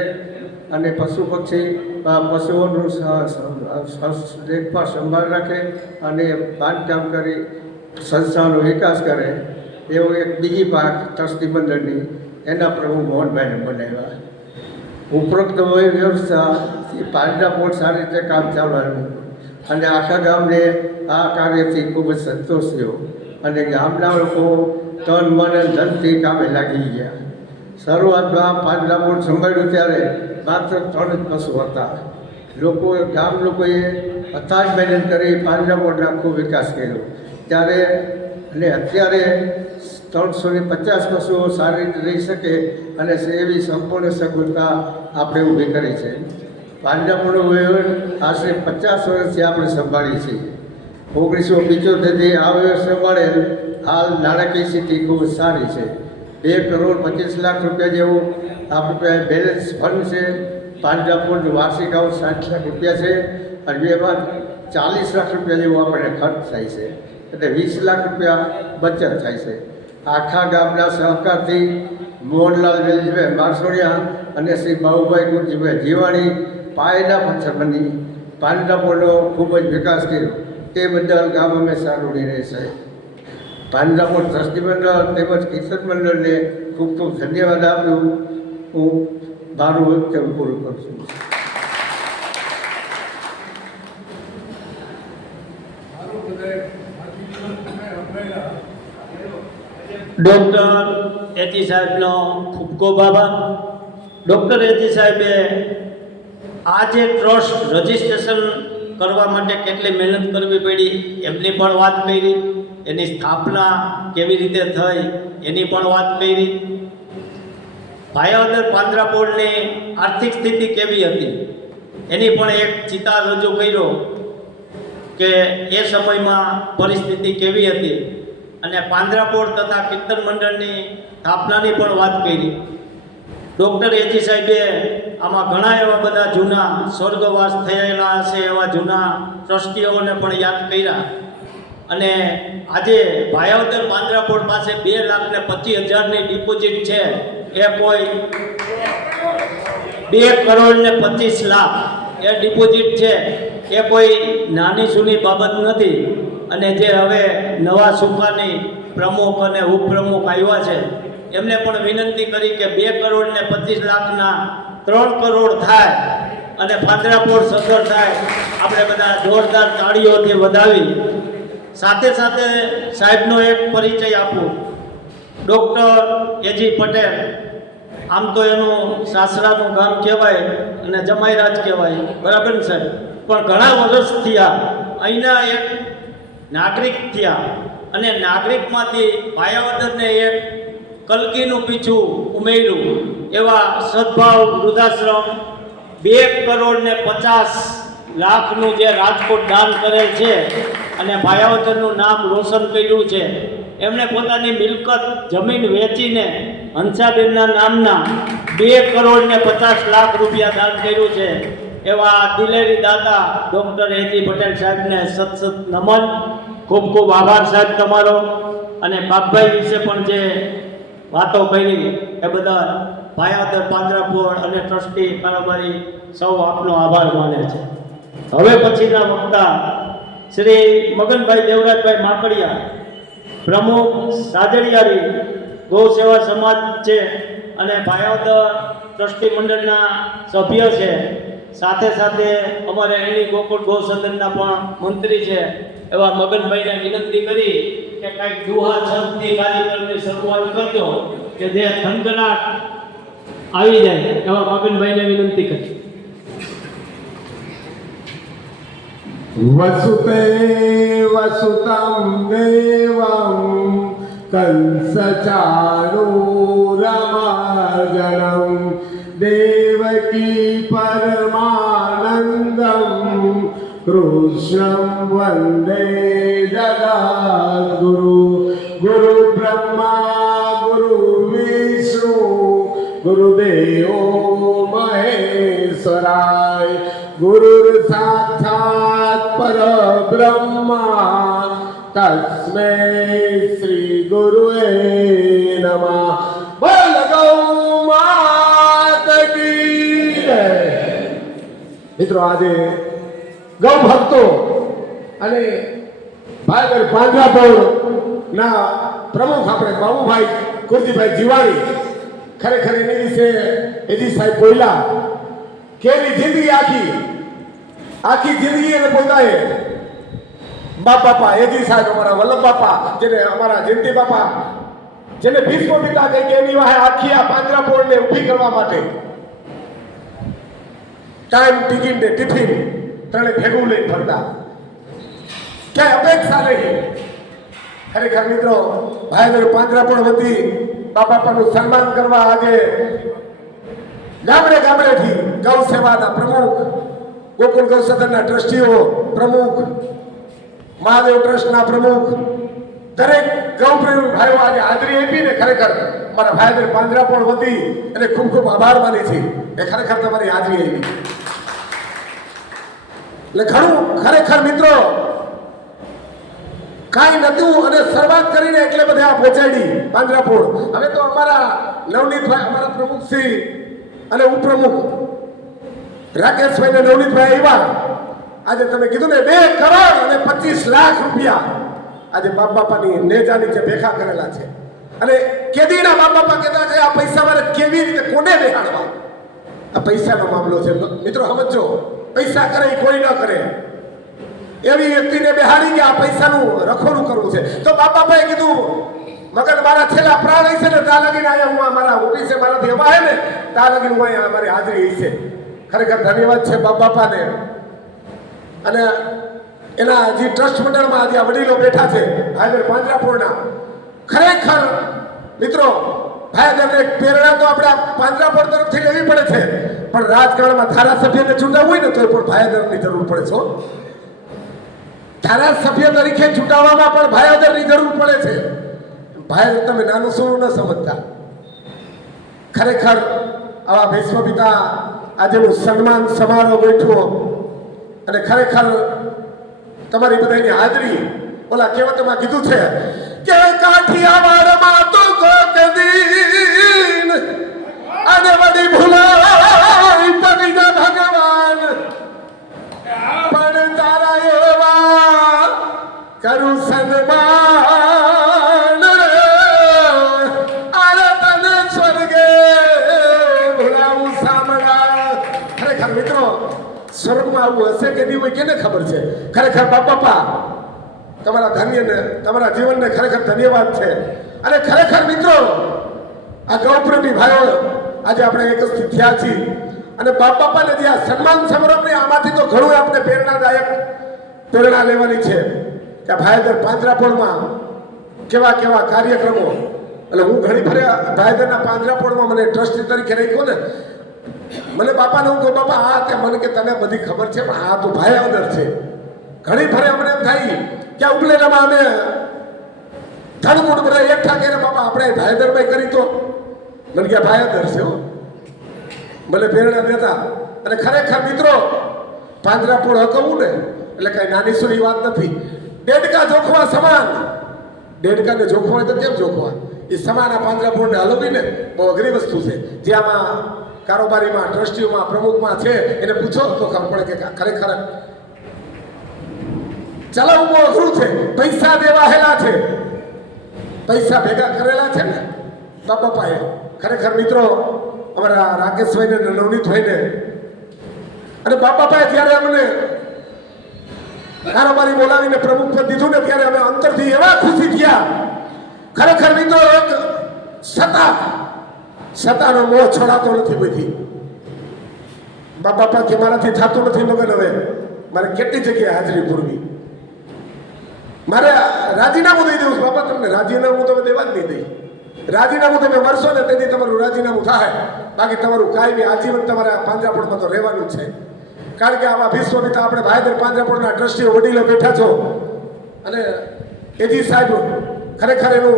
અને પશુ પક્ષી પશુઓનું દેખભાળ સંભાળ રાખે અને બાંધકામ કરી સંસ્થાનો વિકાસ કરે. એવું એક બીજી પાંખ ટ્રસ્ટી મંડળની એના પ્રમુખ મોહનભાઈને બનાવ્યા. ઉપરોક્ત વ્યવસ્થા પાંજરાપોળ સારી રીતે કામ ચાલવાનું અને આખા ગામને આ કાર્યથી ખૂબ જ સંતોષ થયો અને ગામના લોકો તન મન અને ધનથી કામે લાગી ગયા. શરૂઆતમાં પાંજરાપોળ સંભાળ્યું ત્યારે માત્ર 3 જ પશુ હતા. ગામ લોકોએ અથાગ મહેનત કરી પાંજરાપોળનો આખો વિકાસ કર્યો ત્યારે અને અત્યારે 350 પશુઓ સારી રીતે રહી શકે અને એવી સંપૂર્ણ સગવડતા આપણે ઊભી કરી છે. પાંજરાપોળનો વહીવટ આશરે 50 વર્ષથી આપણે સંભાળી છે. 1975થી આ વહીવટ સંભાળેલ હાલ નાણાકીય સ્થિતિ ખૂબ સારી છે. 2,25,00,000 રૂપિયા જેવું આપણી પાસે બેલેન્સ ફંડ છે. પાંજરાપોળનું વાર્ષિક આવક 60 લાખ રૂપિયા છે અને એમાં 40 લાખ રૂપિયા જેવું આપણને ખર્ચ થાય છે એટલે 20 લાખ રૂપિયા બચત થાય છે. આખા ગામના સહકારથી મોહનલાલ વેલજીભાઈ બારસોડિયા અને શ્રી બાબુભાઈ ગુરજીભાઈ જીવાણી પાયાના પથ્થર બની પાંજરાપોળનો ખૂબ જ વિકાસ કર્યો. તે બદલ ગામ હંમેશા ઋણી રહેશે. પાંજરાપોળ ટ્રસ્ટી મંડળ તેમજ કીર્તન મંડળને ખૂબ ખૂબ ધન્યવાદ આપ્યું. હું મારું વક્તવ્ય પૂરું કરું છું. ડૉક્ટર એજી સાહેબનો ખૂબ ખૂબ આભાર. ડૉક્ટર એજી સાહેબે આ જે ટ્રસ્ટ રજિસ્ટ્રેશન કરવા માટે કેટલી મહેનત કરવી પડી એમની પણ વાત કરી, એની સ્થાપના કેવી રીતે થઈ એની પણ વાત કરી, ભાયોદર પાંજરાપોળની આર્થિક સ્થિતિ કેવી હતી એની પણ એક ચિતાર રજૂ કર્યો કે એ સમયમાં પરિસ્થિતિ કેવી હતી અને પાંજરાપોળ તથા કીર્તન મંડળની સ્થાપનાની પણ વાત કરી. ડૉક્ટર એજી સાહેબે આમાં ઘણા એવા બધા જૂના સ્વર્ગવાસ થયેલા હશે એવા જૂના ટ્રસ્ટીઓને પણ યાદ કર્યા અને આજે ભાયોદર પાંજરાપોળ પાસે 2,25,000ની ડિપોઝિટ છે. એ કોઈ 2,25,00,000 એ ડિપોઝિટ છે. એ કોઈ નાની સૂની બાબત નથી અને જે હવે નવા સુકાની પ્રમુખ અને ઉપપ્રમુખ આવ્યા છે એમને પણ વિનંતી કરી કે 2,25,00,000ના 3 કરોડ થાય અને પાંજરાપોળ સદર થાય આપણે બધા જોરદાર તાળીઓથી વધાવી સાથે સાથે સાહેબનો એક પરિચય આપું. ડૉક્ટર એજી પટેલ, આમ તો એનું સાસરાનું ગામ કહેવાય અને જમાઈરાજ કહેવાય, બરાબર ને સાહેબ? પણ ઘણા વર્ષ થયા અહીંના એક નાગરિક થયા અને નાગરિકમાંથી માયાવદરને એક કલગીનું પીછું ઉમેર્યું. એવા સદભાવ વૃદ્ધાશ્રમ 2,50,00,000 જે રાજકોટ દાન કરેલ છે અને ભાયાવદરનું નામ રોશન કર્યું છે. એમણે પોતાની મિલકત જમીન વેચીને હંસાબેનના નામના 2,50,00,000 રૂપિયા દાન કર્યું છે. એવા દિલેરી દાતા ડૉક્ટર એજી પટેલ સાહેબને સત નમન. ખૂબ ખૂબ આભાર સાહેબ તમારો. અને બાપભાઈ વિશે પણ જે વાતો કરી એ બધા ભાયાવદર, પાંજરાપોળ અને ટ્રસ્ટી કારોબારી સૌ આપનો આભાર માને છે. હવે પછીના વક્તા શ્રી મગનભાઈ દેવરાજભાઈ માકડિયા, પ્રમુખ સાજળિયારી ગૌ સેવા સમાજ છે અને ભાયાવદર ટ્રસ્ટી મંડળના સભ્ય છે. સાથે સાથે અમારે એની ગોકુળ ગૌ સદનના પણ મંત્રી છે. એવા મગનભાઈને વિનંતી કરી કે કંઈક દુહા છંદથી કાર્યક્રમની શરૂઆત કરજો કે જે થનગનાટ આવી જાય. એવા મગનભાઈને વિનંતી કરી. वसुदेव सुतं देवं कंसचाणूरमर्दनं देवकी परमानन्दं कृष्णं वन्दे जगद्गुरु. गुरु ब्रह्मा गुरु विष्णु गुरुदेवो महेश्वराय. गुरुर् साक्षात् परब्रह्मा तस्मै श्री गुरुवे नमः. बोल गौ मात કી જય. મિત્રો, આજે ગૌ ભક્તો અને ભાઈગર પાંજરાપોળ ના પ્રમુખ આપણે બાબુભાઈ કુરજીભાઈ જીવાણી, ખરેખર એની વિશે એજી સાહેબ બોલ્યા કે એની જિંદગી આખી જિંદગી એને પોતાએ બાપા એજી સાહેબ, અમારા વલ્લભ બાપા, જેને અમારા જયંતિ બાપા, જેને ભીષ્મ પિતા કહે કે એની વાહે આખી આ પાંજરાપોળને ઊભી કરવા માટે ટાઈમ, ટિકિટ ને ટિફિન ત્રણે ભેગું લઈને ફરતા, ક્યાંય અપેક્ષા નહીં. ખરેખર મિત્રો, ભાઈગર પાંજરાપોળ વતી બાપાનું સન્માન કરવા આજે ગામડેથી ગૌ સેવાના પ્રમુખ, ગોકુળ ગૌ સદનના ટ્રસ્ટીઓ પ્રમુખ, મહાદેવ ટ્રસ્ટના પ્રમુખ, દરેક ગૌ પ્રેમી ભાઈઓ આજે હાજરી આપીને ખરેખર મારા ભાઈગર પાંજરાપોળ વતી એને ખૂબ ખૂબ આભાર માની છે. એ ખરેખર તમારી હાજરી આપી એટલે ઘણું ખરેખર મિત્રો કાંઈ નતું અને શરૂઆત કરીને એટલે બધે આ પહોંચાડી પાંજરાપોળ. હવે તો અમારા નવનીતભાઈ, અમારા પ્રમુખશ્રી અને ઉપપ્રમુખ રાકેશભાઈ ને નવનીતભાઈ આવ્યા. આજે તમે કીધું ને 2,25,00,000 રૂપિયા આજે બાપાની નેજા નીચે ભેગા કરેલા છે. અને કેદીના બાપા કહેતા છે આ પૈસા મારે કેવી રીતે કોને બેહાડવા. આ પૈસાનો મામલો છે મિત્રો, સમજો. પૈસા કરે એ કોઈ ન કરે એવી વ્યક્તિને બેહાડી કે આ પૈસાનું રખોડું કરવું છે. તો બાપાએ કીધું મગન મારા છેલ્લા પ્રાણ હશે ને ત્યાં લગીને અહીંયા હું મારા ઓફિસે મારાથી એવા હે ને ત્યાં લગીને હું અહીંયા મારી હાજરી હશે. ખરેખર ધન્યવાદ છે બાપાને. અને એના જે ટ્રસ્ટ મંડળમાં આજે આ વડીલો બેઠા છે ભાઈગર પાંજરાપોળના. ખરેખર મિત્રો, ભાઈગરને એક પ્રેરણા તો આપણે પાંજરાપોળ તરફથી લેવી પડે છે, પણ રાજકારણમાં ધારાસભ્યને ચૂંટાવવું હોય ને તો પણ ભાઈગરની જરૂર પડે છે. ધારાસભ્ય તરીકે ચૂંટાવવામાં પણ ભાઈગરની જરૂર પડે છે. ભાઈ તમે નાનું શું ન સમજતા. ખરેખર આવા ભીષ્મ પિતા આજેનું સન્માન સમારોહ બેઠો અને ખરેખર તમારી બધાની હાજરી, ઓલા કહેવતમાં કીધું છે કે કાઠિયાવાડમાં તો કોક દીન અને વડી ભૂલાઈ પડી જા ભગવાન, પણ તારા એવા કરું સન્માન અરે તને સ્વર્ગે ભૂલાવું સાંભળા. ખરેખર મિત્રો હશે કે નહીં હોય કેને ખબર છે. ખરેખર બાપા તમારા ધન્યને તમારા જીવનને ખરેખર ધન્યવાદ છે. અને ખરેખર મિત્રો આ ગૌપ્રેમી ભાઈઓ આજે આપણે એકત્રિત થયા છીએ અને બાપાને જે આ સન્માન સમારોહની આમાંથી તો ઘણું આપણે પ્રેરણા લેવાની છે કે ભાઈદર પાંજરાપોળમાં કેવા કેવા કાર્યક્રમો. એટલે હું ઘણી ફરે ભાઈદરના પાંજરાપોળમાં મને ટ્રસ્ટી તરીકે રાખ્યો ને, મને બાપાને હું કહું બાપા આ તે મને કે તને બધી ખબર છે પણ આ તો ભાઈદર છે. ઘણી ફરે અમને એમ થાય કે ઉપલેટામાં અમે ધનકુટ બધા એકઠા કરીને બાપા આપણે ભાઈદરમાં કરી તો મને કે ભાઈદર છે હો, મને પ્રેરણા દેતા. અને ખરેખર મિત્રો પાંજરાપોળ હકવું ને એટલે કઈ નાની સુરી વાત નથી. દેડકા જોખવા સમાન, દેડકાને જોખવા હોય તો કેમ જોખવા, એ સમાન આ પાંજરાપોળને હલવી ને બહુ અઘરી વસ્તુ છે. જે આમાં કારોબારીમાં ટ્રસ્ટીઓમાં પ્રમુખમાં છે એને પૂછો તો ખબર પડે કે ખરેખર ચલાવવું બહુ અઘરું છે. પૈસા દેવાયેલા છે, પૈસા ભેગા કરેલા છે ને બાપાએ. ખરેખર મિત્રો અમારા રાકેશભાઈને ને નવનીતભાઈને અને બાપાએ જ્યારે અમને કારોબારી બોલાવીને પ્રમુખ પદ દીધું ને ત્યારે અમે અંતરથી એવા ખુશી થયા. ખરેખર મિત્રો એક સત્તાનો મોહ છોડાતો નથી બધી. બાપા કે મારાથી થતું નથી મગન, હવે મારે કેટલી જગ્યાએ હાજરી પૂરવી, મારે રાજીનામું દઈ દઉં. બાપા તમને રાજીનામું તમે દેવા જ નહીં દઈ. રાજીનામું તમે વરસો ને તેથી તમારું રાજીનામું થાય, બાકી તમારું કાયમી આજીવન તમારા પાંજરાપોળમાં તો રહેવાનું જ છે. કારણ કે આવા વિશ્વપિતા આપણે ભાઈદર પાંજરાપોળના ટ્રસ્ટીઓ વડીલો બેઠા છો અને એજી સાહેબ ખરેખર એનું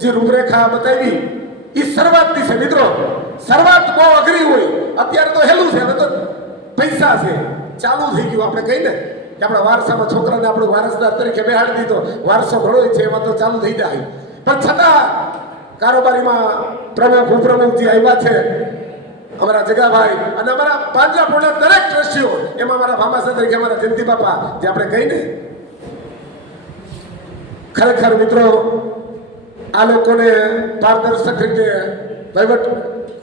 જે રૂપરેખા બતાવી એ શરૂઆતની છે મિત્રો. શરૂઆત બહુ અઘરી હોય, અત્યારે તો હેલું છે, હવે તો પૈસા છે, ચાલુ થઈ ગયું. આપણે કહીને કે આપણા વારસામાં છોકરાને આપણું વારસદાર તરીકે બેહાડી દીધો, વારસો ઘણો છે એમાં તો ચાલુ થઈ જાય. પણ છતાં કારોબારીમાં પ્રમુખ ઉપપ્રમુખ જે આવ્યા છે અમારા જગાભાઈ અને અમારા પાંજરાપોળના દરેક ટ્રસ્ટીઓ, એમાં અમારા ભામાસા તરીકે અમારા જયંતિ બાપા જે આપણે કહીને ખરેખર મિત્રો આ લોકોને પારદર્શક રીતે વહીવટ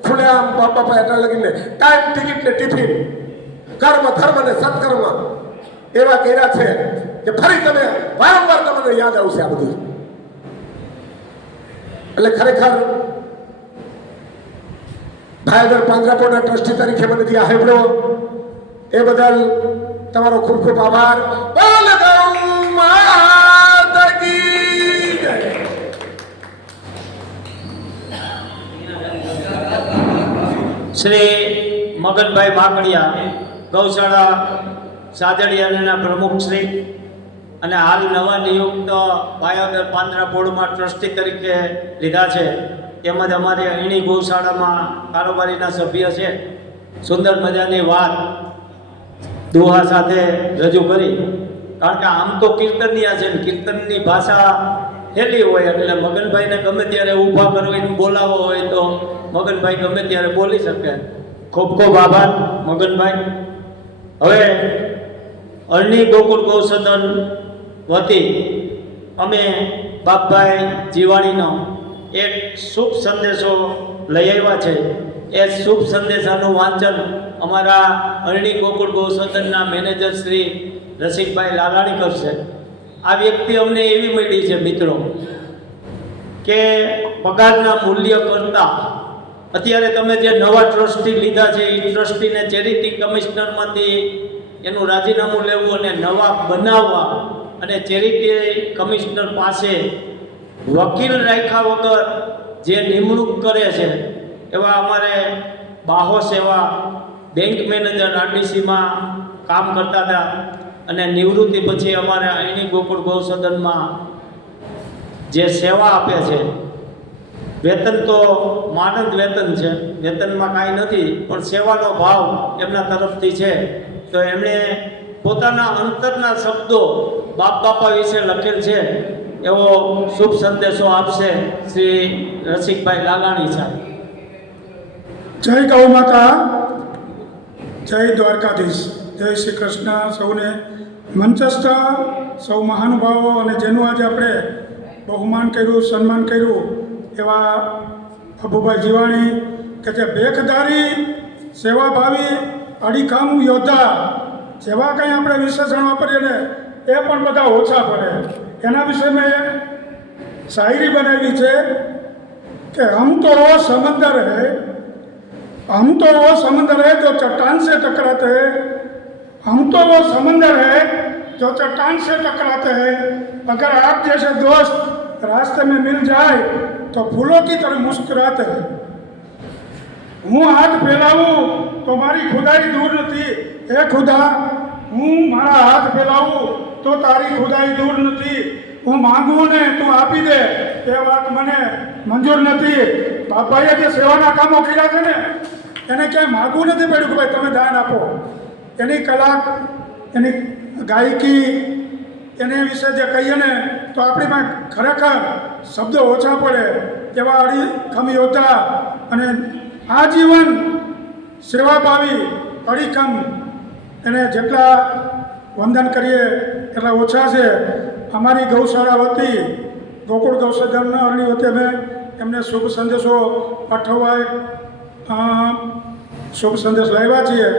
ખુલ્લેઆમ બાપા એટલા લગીને ટાઈમ ટિકિટ ને ટિફિન કર્મ ધર્મ ને સત્કર્મ એવા કર્યા છે કે ફરી તમે વારંવાર તમને યાદ આવશે આ બધું. એટલે ખરેખર ભાઈદર પાંજરાપોળના ટ્રસ્ટી તરીકે મને જે આહેબડો એ બદલ તમારો ખૂબ ખૂબ આભાર. બોલ ગૌ માતા કી જય. શ્રી મગનભાઈ માકડિયા ગૌશાળા સાજડિયાના પ્રમુખ શ્રી અને હાલ નવા નિયુક્ત ભાઈદર પાંજરાપોળમાં ટ્રસ્ટી તરીકે લીધા છે. તેમજ અમારી અહીણી ગૌશાળામાં કારોબારીના સભ્ય છે. સુંદર મજાની વાત દુહા સાથે રજૂ કરી. કારણ કે આમ તો કીર્તનિયા છે ને કીર્તનની ભાષા હેલી હોય એટલે મગનભાઈને ગમે ત્યારે ઊભા કરવીને બોલાવો હોય તો મગનભાઈ ગમે ત્યારે બોલી શકે. ખૂબ ખૂબ આભાર મગનભાઈ. હવે અરણી ગોકુળ ગૌસદન વતી અમે બાપભાઈ જીવાણીનો એક શુભ સંદેશો લઈ આવ્યા છે. એ શુભ સંદેશાનું વાંચન અમારા અરણી ગોકુળ ગૌસદનના મેનેજર શ્રી રસિકભાઈ લાલાણી કરશે. આ વ્યક્તિ અમને એવી મળી છે મિત્રો કે પગારના મૂલ્ય કરતાં અત્યારે તમે જે નવા ટ્રસ્ટી લીધા છે એ ટ્રસ્ટીને ચેરિટી કમિશનરમાંથી એનું રાજીનામું લેવું અને નવા બનાવવા અને ચેરિટી કમિશનર પાસે વકીલ રાખ્યા વગર જે નિમણૂક કરે છે એવા અમારે બાહો સેવા બેંક મેનેજર આરડીસીમાં કામ કરતા હતા અને નિવૃત્તિ પછી અમારે અહીની ગોકુળ ગૌસદનમાં જે સેવા આપે છે. વેતન તો માનદ વેતન છે, વેતનમાં કાંઈ નથી, પણ સેવાનો ભાવ એમના તરફથી છે. તો એમણે પોતાના અંતરના શબ્દો બાપા વિશે લખેલ છે એવો શુભ સંદેશો આપશે શ્રી રસિકભાઈ લાલાણી સાહેબ. જય ગૌ માતા, જય દ્વારકાધીશ, જય શ્રી કૃષ્ણ. સૌને મંચસ્થ સૌ મહાનુભાવો અને જેનું આજે આપણે બહુમાન કર્યું, સન્માન કર્યું એવા અભુભાઈ જીવાણી કે જે ભેખધારી સેવાભાવી અડીખામ યોદ્ધા જેવા કંઈ આપણે વિશેષણ વાપરીએ ને એ પણ બધા ઓછા પડે. એના વિશે મેં શાયરી બનાવી છે કે હમ તો वो समंदर है, हम तो वो समंदर है जो चट्टान से टकराते हैं, हम तो वो समंदर है जो चट्टान से टकराते हैं, अगर आप जैसे दोस्त रास्ते में मिल जाए तो फूलों की तरह मुस्कुराते हैं. હું હાથ ફેલાવું તો મારી ખુદાઈ દૂર નથી, હે ખુદા હું મારા હાથ ફેલાવું તો તારી ખુદાઈ દૂર નથી, હું માંગું ને તું આપી દે એ વાત મને મંજૂર નથી. બાપાએ જે સેવાના કામો કર્યા છે ને એને ક્યાંય માગવું નથી પડ્યું કે ભાઈ તમે દાન આપો. એની કલા, એની ગાયકી, એને વિશે જે કહીએ ને તો આપણીમાં ખરેખર શબ્દો ઓછા પડે. એવા અડીખમ યોદ્ધા અને આજીવન સેવાભાવી અડીખમ એને જેટલા વંદન કરીએ એટલા ઓછા છે. અમારી ગૌશાળા વતી ગોકુળ ગૌસદનની વતી અમે એમને શુભ સંદેશો પાઠવવા શુભ સંદેશ લાવ્યા છીએ.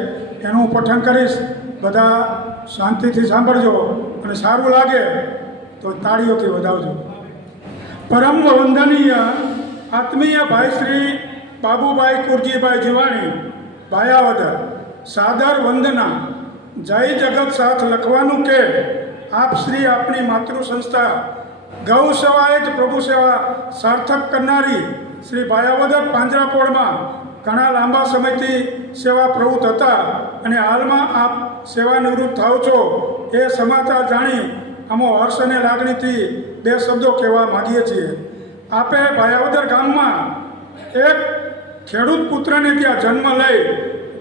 એનું પઠન કરીશ. બધા શાંતિથી સાંભળજો અને સારું લાગે તો તાળીઓથી વધાવજો. પરમ વંદનીય આત્મીય ભાઈ શ્રી બાબુભાઈ કુરજીભાઈ જીવાણી ભાયાવદર, સાદર વંદના. જય જગત સાથ લખવાનું કે આપ શ્રી આપની માતૃ સંસ્થા ગૌ સેવાએ જ પ્રભુ સેવા સાર્થક કરનારી શ્રી ભાયાવદર પાંજરાપોળમાં ઘણા લાંબા સમયથી સેવા પ્રવૃત્ત હતા અને હાલમાં આપ સેવા નિવૃત્ત થાવ છો એ સમાચાર જાણી અમો હર્ષ અને લાગણીથી બે શબ્દો કહેવા માગીએ છીએ. આપે ભાયાવદર ગામમાં એક ખેડૂત પુત્રને ત્યાં જન્મ લઈ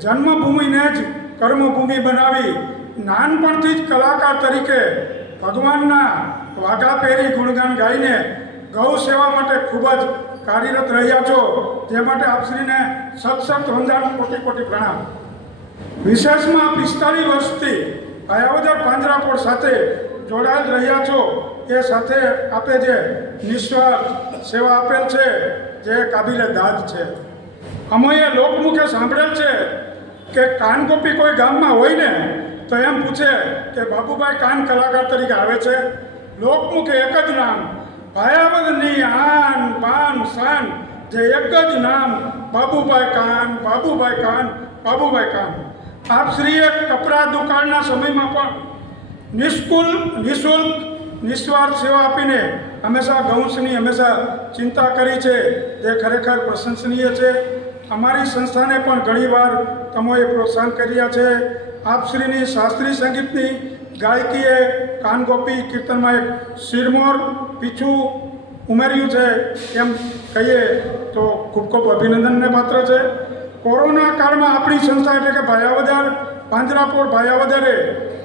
જન્મભૂમિને જ કર્મભૂમિ બનાવી નાનપણથી જ કલાકાર તરીકે ભગવાનના વાઘા પહેરી ગુણગાન ગાઈને ગૌ સેવા માટે ખૂબ જ કાર્યરત રહ્યા છો. જે માટે આપશ્રીને સત વંદન, કોટી કોટી પ્રણામ. વિશેષમાં 45 વર્ષથી ભાયાવદર પાંજરાપોળ સાથે જોડાયેલ રહ્યા છો. એ સાથે આપે જે નિસ્વાર્થ સેવા આપેલ છે જે કાબિલે દાદ છે. અમોએ લોકમુખે સાંભળેલ છે કે કાનગોપી કોઈ ગામમાં હોય ને તો એમ પૂછે કે બાબુભાઈ કાન કલાકાર તરીકે આવે છે. લોકમુખે એક જ નામ, ભાયાવદરની આન પાન શાન, જે એક જ નામ બાબુભાઈ કાન, બાબુભાઈ કાન, બાબુભાઈ કાન. આપ શ્રીએ કપડા દુકાળના સમયમાં પણ નિઃશુલ્ક નિસ્વાર્થ સેવા આપીને હંમેશા ગૌંસની હંમેશા ચિંતા કરી છે. તે ખરેખર પ્રશંસનીય છે. અમારી સંસ્થાને પણ ઘણીવાર તમોએ પ્રોત્સાહન કર્યા છે. આપશ્રીની શાસ્ત્રીય સંગીતની ગાયકીએ કાનગોપી કીર્તનમાં એક શિરમોર પીછું ઉમેર્યું છે એમ કહીએ તો ખૂબ ખૂબ અભિનંદનને પાત્ર છે. કોરોના કાળમાં આપણી સંસ્થા એટલે કે ભાયાવદર પાંજરાપોળ ભાયાવદરે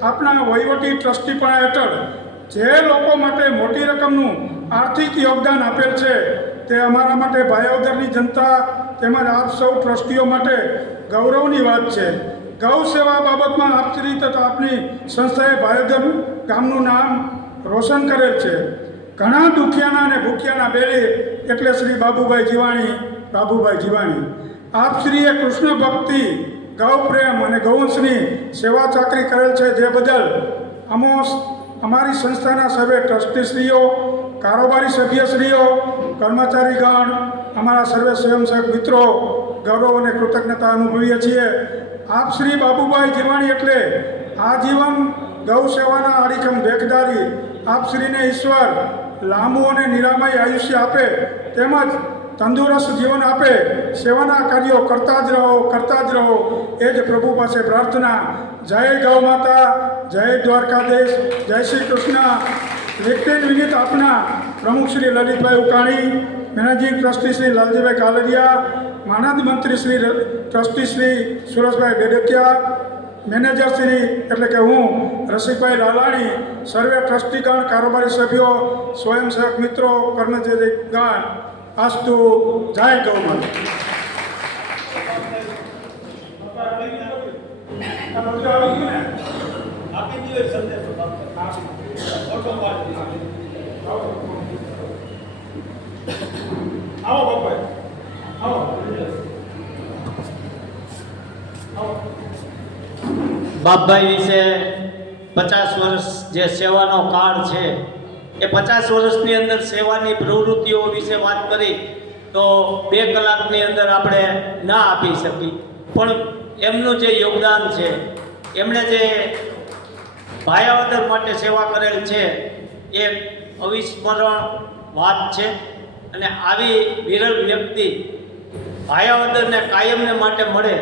આપણા વહીવટી ટ્રસ્ટીપણા હેઠળ જે લોકો માટે મોટી રકમનું આર્થિક યોગદાન આપેલ છે તે અમારા માટે ભાયાવદરની જનતા તેમજ આપ સૌ ટ્રસ્ટીઓ માટે ગૌરવની વાત છે. ગૌ સેવા બાબતમાં આપશ્રી તથા આપની સંસ્થાએ ભાયાવદર ગામનું નામ રોશન કરેલ છે. ઘણા દુખિયાના અને ભૂખ્યાના બેલી એટલે શ્રી બાબુભાઈ જીવાણી, બાબુભાઈ જીવાણી. આપશ્રીએ કૃષ્ણ ભક્તિ, ગૌ પ્રેમ અને ગૌવંશની સેવા ચાકરી કરેલ છે. જે બદલ અમારી સંસ્થાના સર્વે ટ્રસ્ટીશ્રીઓ, કારોબારી સભ્યશ્રીઓ, કર્મચારીગણ, અમારા સર્વે સ્વયંસેવક મિત્રો ગૌરવ અને કૃતજ્ઞતા અનુભવીએ છીએ. આપ શ્રી બાબુભાઈ જીવાણી એટલે આજીવન ગૌ સેવાના અડીખમ વેગદારી. આપશ્રીને ઈશ્વર લાંબુ અને નિરામય આયુષ્ય આપે તેમજ તંદુરસ્ત જીવન આપે. સેવાના કાર્યો કરતા જ રહો એ જ પ્રભુ પાસે પ્રાર્થના. જય ગૌ માતા, જય દ્વારકાધીશ, જય શ્રી કૃષ્ણ. લેખિત વિનીત આપના પ્રમુખ શ્રી લલિતભાઈ ઉકાણી, મેનેજિંગ ટ્રસ્ટી શ્રી લાલજીભાઈ કાલરિયા, માનદ મંત્રી શ્રી ટ્રસ્ટી શ્રી સુરેશભાઈ ડેડકિયા, મેનેજર શ્રી એટલે કે હું રસિકભાઈ લાલાણી, સર્વે ટ્રસ્ટીગણ, કારોબારી સભ્યો, સ્વયંસેવક મિત્રો, કર્મચારીગણ. અસ્તુ. જય ગૌ માતા. આપી દીધો સંદેશો ઓટો પાડી આવો બાપા, આવો આવો. બાપભાઈ વિશે 50 વર્ષ જે સેવાનો કાળ છે એ 50 વર્ષની અંદર સેવાની પ્રવૃત્તિઓ વિશે વાત કરી તો 2 કલાકની અંદર આપણે ના આપી શકી, પણ એમનું જે યોગદાન છે, એમણે જે ભાયાવદર માટે સેવા કરેલ છે એ અવિસ્મરણ વાત છે. અને આવી વિરલ વ્યક્તિ ભાયાવદરને કાયમને માટે મળે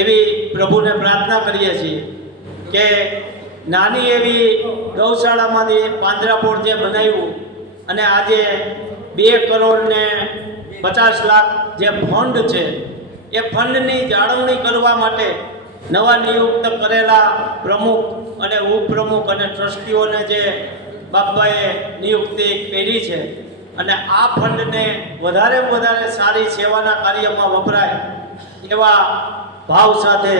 એવી પ્રભુને પ્રાર્થના કરીએ છીએ કે નાની એવી ગૌશાળામાંથી પાંજરાપોળ જે બનાવ્યું અને આજે 2 કરોડ ને 50 લાખ જે ફંડ છે એ ફંડની જાળવણી કરવા માટે નવા નિયુક્ત કરેલા પ્રમુખ અને ઉપપ્રમુખ અને ટ્રસ્ટીઓને જે બાપભાઈએ નિયુક્તિ કરી છે અને આ ફંડને વધારે સારી સેવાના કાર્યમાં વપરાય એવા ભાવ સાથે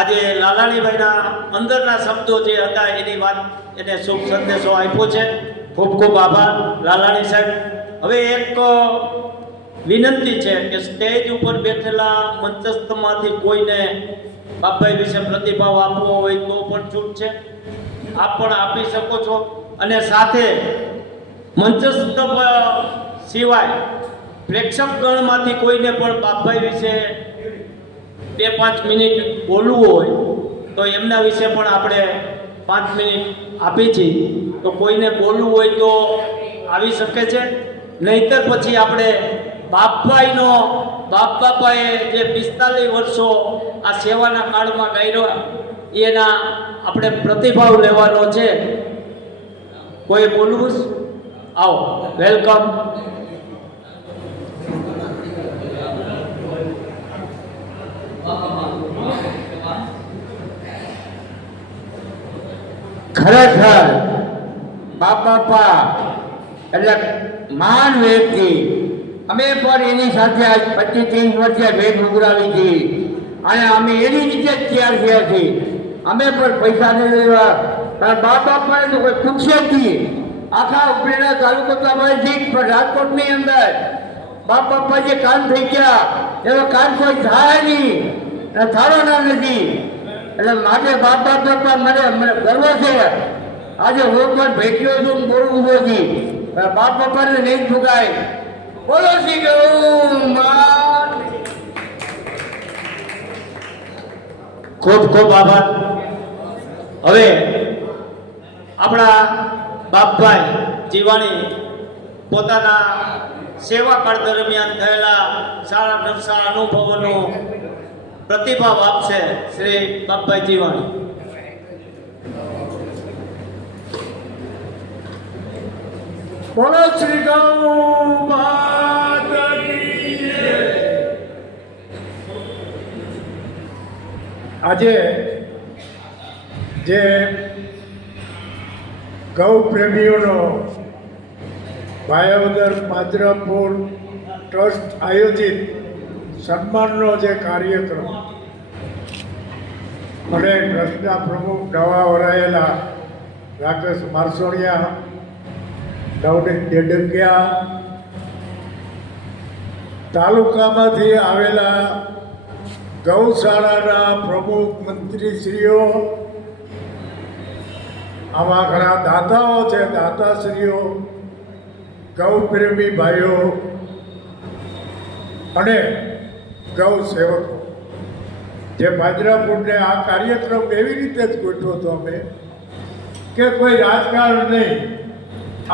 આજે લાલાણીભાઈના અંદરના શબ્દો જે હતા એની વાત એને શુભ સંદેશો આપ્યો છે. ખૂબ ખૂબ આભાર લાલાણી સાહેબ. હવે એક વિનંતી છે કે સ્ટેજ ઉપર બેઠેલા મંચસ્થમાંથી કોઈને બાપભાઈ વિશે પ્રતિભાવ આપવો હોય તો પણ છૂટ છે, આપ પણ આપી શકો છો. અને સાથે મંચસ્થ સિવાય પ્રેક્ષકગણમાંથી કોઈને પણ બાપભાઈ વિશે 2-5 મિનિટ બોલવું હોય તો એમના વિશે પણ આપણે 5 મિનિટ આપી છે. તો કોઈને બોલવું હોય તો આવી શકે છે, નહીતર પછી આપણે બાપ બાપાએ જે 45 વર્ષો આ સેવાના કાળમાં ગાયરો એના આપણે પ્રતિભાવ લેવાનો છે. કોઈ બોલવું? આવો, વેલકમ. ખરેખર બાપા એટલે મહાન વ્યક્તિ. અમે પણ એની સાથે આજ 25-30 વર્ષે ભેટ ઉઘરાવી હતી અને અમે એની રીતે જ તૈયાર થયા છીએ. અમે પણ પૈસા નહીં લેવા, કારણ બાપાને તો કોઈ પૂછે જ નહીં. આખા ઉપલેટા તાલુકો તો અમારે ઠીક, પણ રાજકોટની અંદર બાપા જે કામ થઈ ગયા એવો કામ કોઈ થાય નહીં અને થવાના નથી. એટલે માટે બાપા મને ગર્વ છે. આજે હું પણ ભેટ્યો છું, બોલવું નથી, બાપાને નહીં ચૂકાય. બોલો શ્રી ગૌ. ખૂબ ખૂબ આભાર. હવે આપણા બાપભાઈ જીવાણી પોતાના સેવાકાળ દરમિયાન થયેલા સારા નરસા અનુભવોનો પ્રતિભાવ આપશે. શ્રી બાપભાઈ જીવાણી. બોલો શ્રી ગૌ માતા કી જય. આજે જે ગૌ પ્રેમીઓનો ભાયાવદર પાંજરાપોળ ટ્રસ્ટ આયોજિત સન્માનનો જે કાર્યક્રમ અને ટ્રસ્ટના પ્રમુખ નવા વરાયેલા રાકેશ મારસોણિયા, નવનીત ડેડકિયા, તાલુકામાંથી આવેલા ગૌશાળાના પ્રમુખ મંત્રીશ્રીઓ, આમાં ઘણા દાતાઓ છે, દાતાશ્રીઓ, ગૌ પ્રેમી ભાઈઓ અને ગૌ સેવકો, જે પાંજરાપોળને આ કાર્યક્રમ એવી રીતે જ ગોઠવ્યો હતો અમે કે કોઈ રાજકારણ નહીં,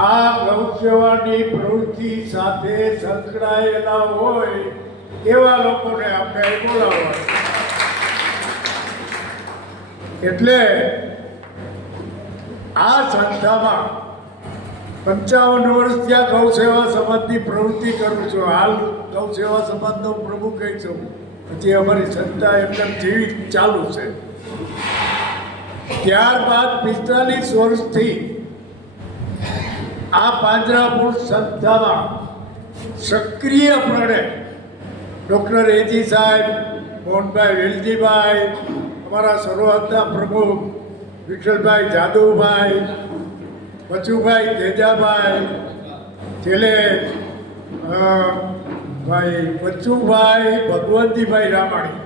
આ ગૌ સેવાની પ્રવૃત્તિ સાથે સંકળાયેલા હોય એવા લોકોને આપણે બોલાવવા. એટલે આ સંસ્થામાં 55 વર્ષ ત્યાં ગૌ સેવા સમાજની પ્રવૃત્તિ કરું છું. હાલ ગૌ સેવા સમાજનો પ્રમુખ કહી છું. પછી અમારી સંસ્થા એમને જીવિત ચાલુ છે. ત્યારબાદ 45 વર્ષથી આ પાંજરાપોળ સંસ્થામાં સક્રિયપણે ડૉક્ટર એજી સાહેબ, મોહનભાઈ વેલજીભાઈ, અમારા શરૂઆતના પ્રમુખ વિઠ્ઠલભાઈ જાદવભાઈ, બચુભાઈ તેજાભાઈ, છેલ્લે ભાઈ બચુભાઈ ભગવંતીભાઈ રામાણી,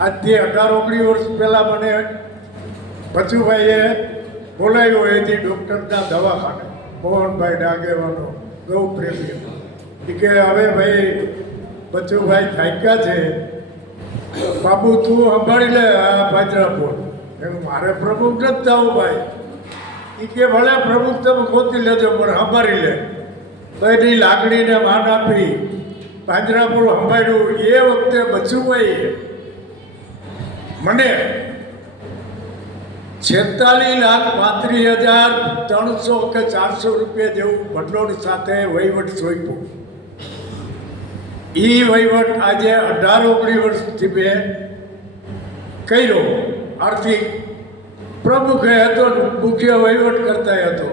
આજથી 18-19 વર્ષ પહેલાં મને બચુભાઈએ બોલાવ્યો એથી ડૉક્ટરના દવાખાને, મોહનભાઈ ડાગેવાનો ગૌ પ્રેમી. એ કે હવે ભાઈ બચુભાઈ થાક્યા છે, બાબુ તું સંભાળી લે આ પાંજરાપોળ. એમ મારે પ્રમુખ નથી થવું ભાઈ. એ કે ભલે પ્રમુખ તમે ગોતી લેજો પણ સંભાળી લે. તો એની લાગણીને માન આપી પાંજરાપોળ સંભાળ્યું. એ વખતે બચુભાઈએ મને 46,35,300 કે 400 રૂપિયા જેવું ભંડોળ સાથે વહીવટ સોંપ્યો. એ વહીવટ આજે 18-19 વર્ષથી મેં કર્યો. આર્થિક પ્રમુખે હતો, મુખ્ય વહીવટ કરતા હતો.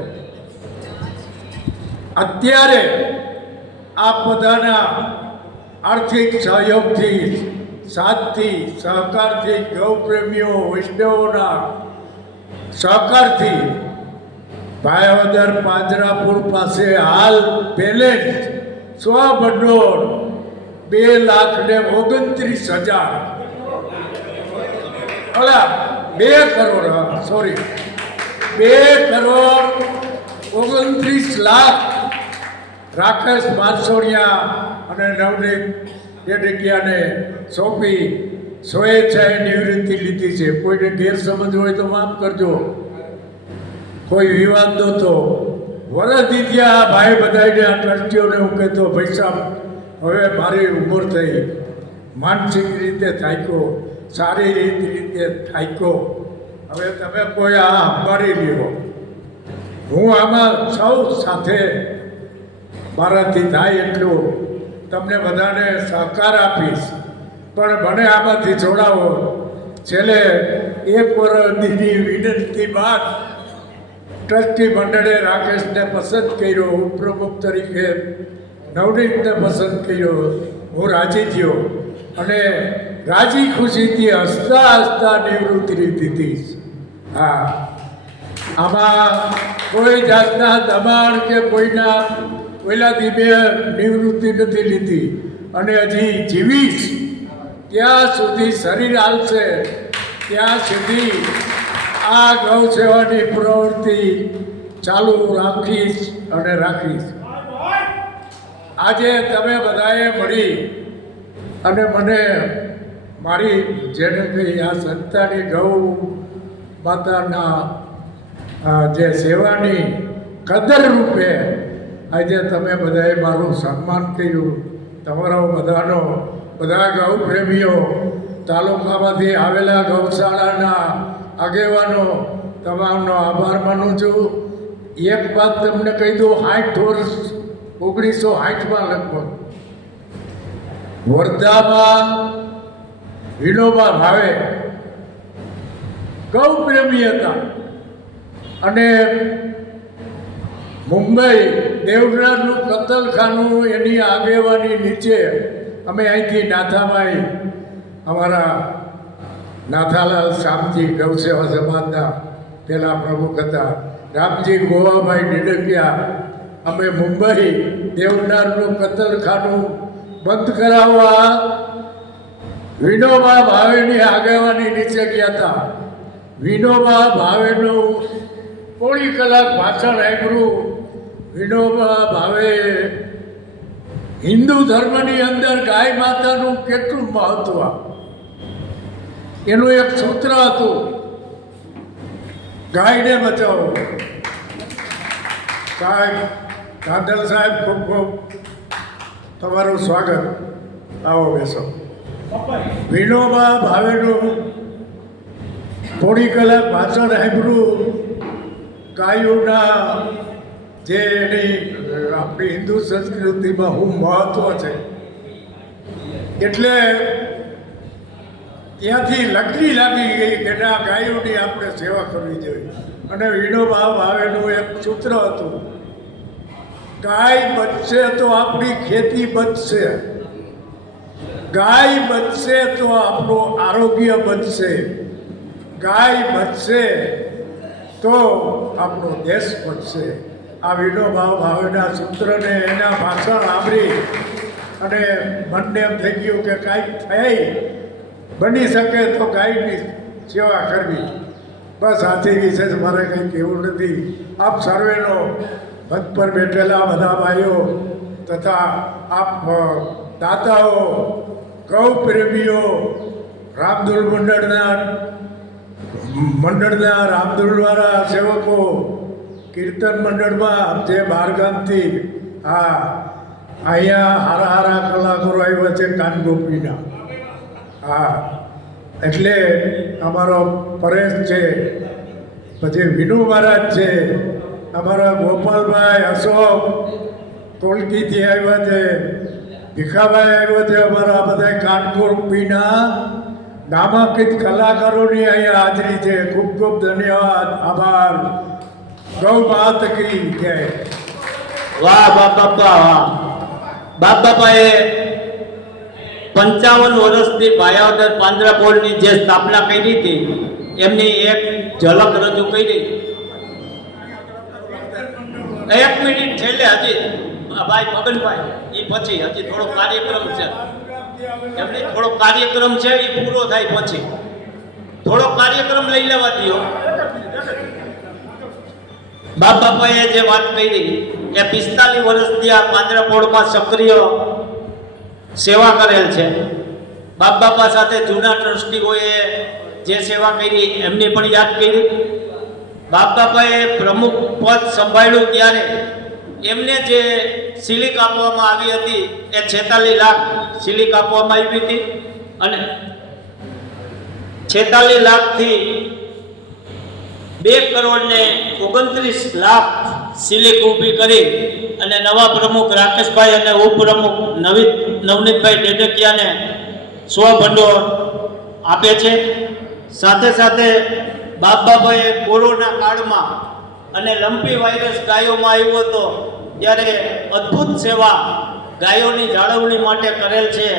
અત્યારે આ બધાના આર્થિક સહયોગથી, સાથથી, સહકારથી, ગૌપ્રેમીઓ વૈષ્ણવોના સહકારથી ભાયાવદર પાંજરાપુર પાસે હાલ બેલેન્સ સ્વભંડોળ 2,29,000 2 કરોડ 2,29 લાખ રાકેશ મારસોડિયા અને નવનીત ડેડિયાને સોંપી સ્વેચ્છાએ નિવૃત્તિ લીધી છે. કોઈને ગેરસમજ હોય તો માફ કરજો, કોઈ વિવાદ નહોતો. વરદી ત્યાં ભાઈ બધાને આ ટ્રસ્ટીઓને હું કહેતો, ભાઈ સાહેબ હવે મારી ઉંમર થઈ, માનસિક રીતે થાક્યો, શારીરિક રીતે થાક્યો, હવે તમે કોઈ આ સંભાળી લ્યો. હું આમાં સૌ સાથે મારાથી થાય એટલું તમને બધાને સહકાર આપીશ, પણ મને આમાંથી જોડાવો. છેલ્લે 1 વર્ષની વિનંતી બાદ ટ્રસ્ટી મંડળે રાકેશને પસંદ કર્યો, ઉપપ્રમુખ તરીકે નવનીતને પસંદ કર્યો. હું રાજી થયો અને રાજી ખુશીથી હસતા હસતા નિવૃત્તિ લીધી. હા, આમાં કોઈ જાતના દબાણ કે કોઈના પહેલાંથી મેં નિવૃત્તિ નથી લીધી અને હજી જીવીશ ત્યાં સુધી, શરીર હાલશે ત્યાં સુધી આ ગૌ સેવાની પ્રવૃત્તિ ચાલુ રાખીશ અને રાખીશ. આજે તમે બધાએ મળી અને મને મારી જેને કહી આ સંતાની ગૌ માતાના જે સેવાની કદર રૂપે આજે તમે બધાએ મારું સન્માન કર્યું. તમારો બધાનો, બધા ગૌ પ્રેમીઓ, તાલુકામાંથી આવેલા ગૌશાળાના આગેવાનો તમામનો આભાર માનું છું. એક વાત તમને કહી દઉં, 60 વર્ષ 1960માં લગભગ વર્ધામાં વિનોબા ભાવે ગૌ પ્રેમી હતા અને મુંબઈ દેવનારનું કતલખાનું એની આગેવાની નીચે અમે અહીંથી નાથાભાઈ, અમારા નાથાલાલ શામજી ગૌસેવા સમાજના પહેલા પ્રમુખ હતા, રામજી ગોવાભાઈ ડેડકિયા, અમે મુંબઈ દેવનારનું કતલખાનું બંધ કરાવવા વિનોબા ભાવેની આગેવાની નીચે ગયા હતા. વિનોબા ભાવેનું થોડી કલાક ભાષણ આપ્યું. વિનોબા ભાવે હિન્દુ ધર્મની અંદર ગાય માતાનું કેટલું મહત્વ, એનું એક સૂત્ર હતું, ગાયને બચાવો. સાહેબ કાંદલ સાહેબ, ખૂબ ખૂબ તમારું સ્વાગત. આવો બેસો. વિનોબા ભાવેનું થોડી કલાક ભાષણ સાંભળ્યું. ગાયોના જે એની આપણી હિન્દુ સંસ્કૃતિમાં શું મહત્વ છે, એટલે ત્યાંથી લગની લાગી ગઈ કે ના, ગાયોની આપણે સેવા કરવી જોઈએ. અને વિનોબા ભાવેનું એક સૂત્ર હતું, ગાય બચશે તો આપણી ખેતી બચશે, ગાય બચશે તો આપણું આરોગ્ય બચશે, ગાય બચશે તો આપણો દેશ બચશે. આ વિનોબા ભાવેના સૂત્રને, એના ભાષણ સાંભળી અને મનને એમ થઈ ગયું કે કાંઈક થઈ બની શકે તો ગાયની સેવા કરવી. બસ આથી વિશેષ મારે કંઈ કહેવું નથી. આપ સર્વેનો પદ પર બેઠેલા બધા ભાઈઓ તથા આપ દાતાઓ, ગૌ પ્રેમીઓ, રામદુલ મંડળના રામદુલવાળા સેવકો, કીર્તન મંડળમાં જે બહારગામથી અહીંયા હારા કલાકારો આવ્યા છે કાનગોપીના. હા, એટલે અમારો પરેશ છે, પછી વિનુ મહારાજ છે, અમારા ગોપાલભાઈ, અશોક કોલકીથી આવ્યા છે, ભીખાભાઈ આવ્યો છે. અમારા બધા કાનગોપીના નામાંકિત કલાકારોની અહીંયા હાજરી છે. ખૂબ ખૂબ ધન્યવાદ, આભાર. ગૌ માત કી જય. વાહ બાપ બાપા, વાહ બાપ બાપાએ 55 વર્ષથી ભાયાવદર પાંજરાપોળની જે સ્થાપના કરી હતી એમની એક ઝલક રજૂ કરી. 1 મિનિટ છેલ્લે હજી ભાઈ મગનભાઈ એ પછી હજી થોડો કાર્યક્રમ છે, એમને થોડો કાર્યક્રમ છે એ પૂરો થાય પછી થોડો કાર્યક્રમ લઈ લેવા દો. બાપ બાપાએ જે વાત કરી એ 45 વર્ષથી આ પાંજરાપોળમાં સક્રિય સેવા કરેલ છે. બાપ બાપા સાથે જૂના ટ્રસ્ટીઓએ જે સેવા કરી એમની પણ યાદ કરી. બાપ બાપાએ પ્રમુખ પદ સંભાળ્યું ત્યારે એમને જે સિલિક આપવામાં આવી હતી એ 46 લાખ સિલિક આપવામાં આવી હતી અને 46 લાખથી 2,29 લાખ સિલિક ઊભી કરી અને નવા પ્રમુખ રાકેશભાઈ અને ઉપપ્રમુખ નવનીતભાઈ ડેડકિયાને સ્વભંડોળ આપે છે. સાથે સાથે બાપ બાપાએ કોરોના કાળમાં અને લંપી વાયરસ ગાયોમાં આવ્યો હતો ત્યારે અદ્ભુત સેવા ગાયોની જાળવણી માટે કરેલ છે.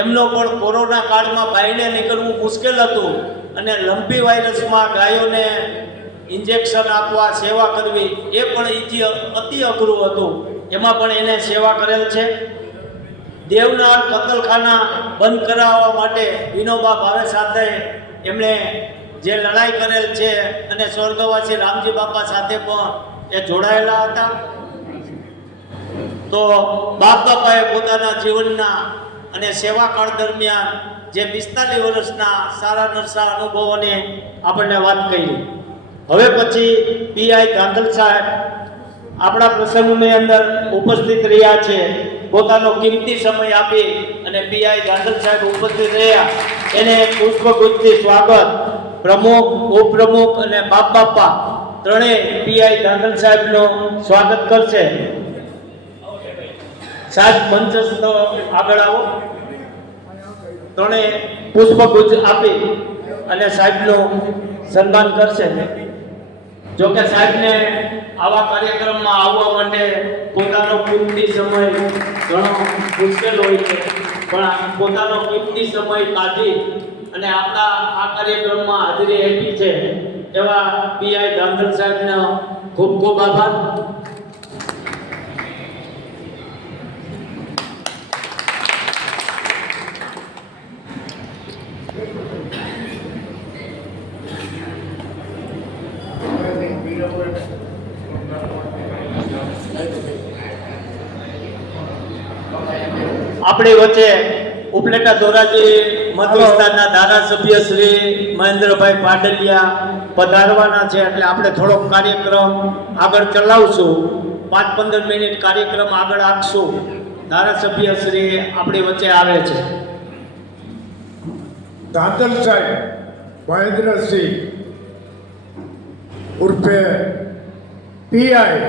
એમનો પણ કોરોના કાળમાં બાયણે નીકળવું મુશ્કેલ હતું અને લંપી વાયરસમાં ગાયોને ઇન્જેક્શન આપવા, સેવા કરવી એ પણ અતિ અઘરું હતું. એમાં પણ એને સેવા કરેલ છે. દેવનાર કતલખાના બંધ કરાવવા માટે વિનોબા ભાવે સાથે એમણે જે લડાઈ કરેલ છે અને સ્વર્ગવાસી રામજી બાપા સાથે પણ એ જોડાયેલા હતા. તો બાપ બાપાએ પોતાના જીવનના અને સેવાકાળ દરમિયાન જે 45 વર્ષના સારા નરસા અનુભવોની આપણને વાત કરી. હવે પછી પીઆઈ ધાંધલ સાહેબ આપણા પ્રસંગની અંદર ઉપસ્થિત રહ્યા છે. પોતાનો કિંમતી સમય આપી અને પીઆઈ ધાંધલ સાહેબ ઉપસ્થિત રહ્યા એને પુષ્પગુચ્છથી સ્વાગત પ્રમુખ, ઉપપ્રમુખ અને બાપ બાપા ત્રણેય પીઆઈ ધાંધલ સાહેબનું સ્વાગત કરશે. સાહેબ મંચસ્થ આગળ આવો. ત્રણેય પુષ્પગુચ્છ આપી અને સાહેબનું સન્માન કરશે. જોકે સાહેબને આવા કાર્યક્રમમાં આવવા માટે પોતાનો કિંમતી સમય ઘણો મુશ્કેલ હોય છે, પણ પોતાનો કિંમતી સમય કાઢી અને આપણા આ કાર્યક્રમમાં હાજરી આપી છે એવા પીઆઈ ધાંધલ સાહેબનો ખૂબ ખૂબ આભાર. આપણી વચ્ચે ઉપલેટા ધોરાજી મત વિસ્તારના ધારાસભ્ય શ્રી મહેન્દ્રભાઈ પાડલિયા પધારવાના છે, એટલે આપણે થોડોક કાર્યક્રમ આગળ ચલાવશું. 5-15 મિનિટ કાર્યક્રમ આગળ આપશું. ધારાસભ્ય શ્રી આપણી વચ્ચે આવે છે. ધાંધલ સાહેબ મહેન્દ્રસિંહ ઉર્ફે પીઆઈ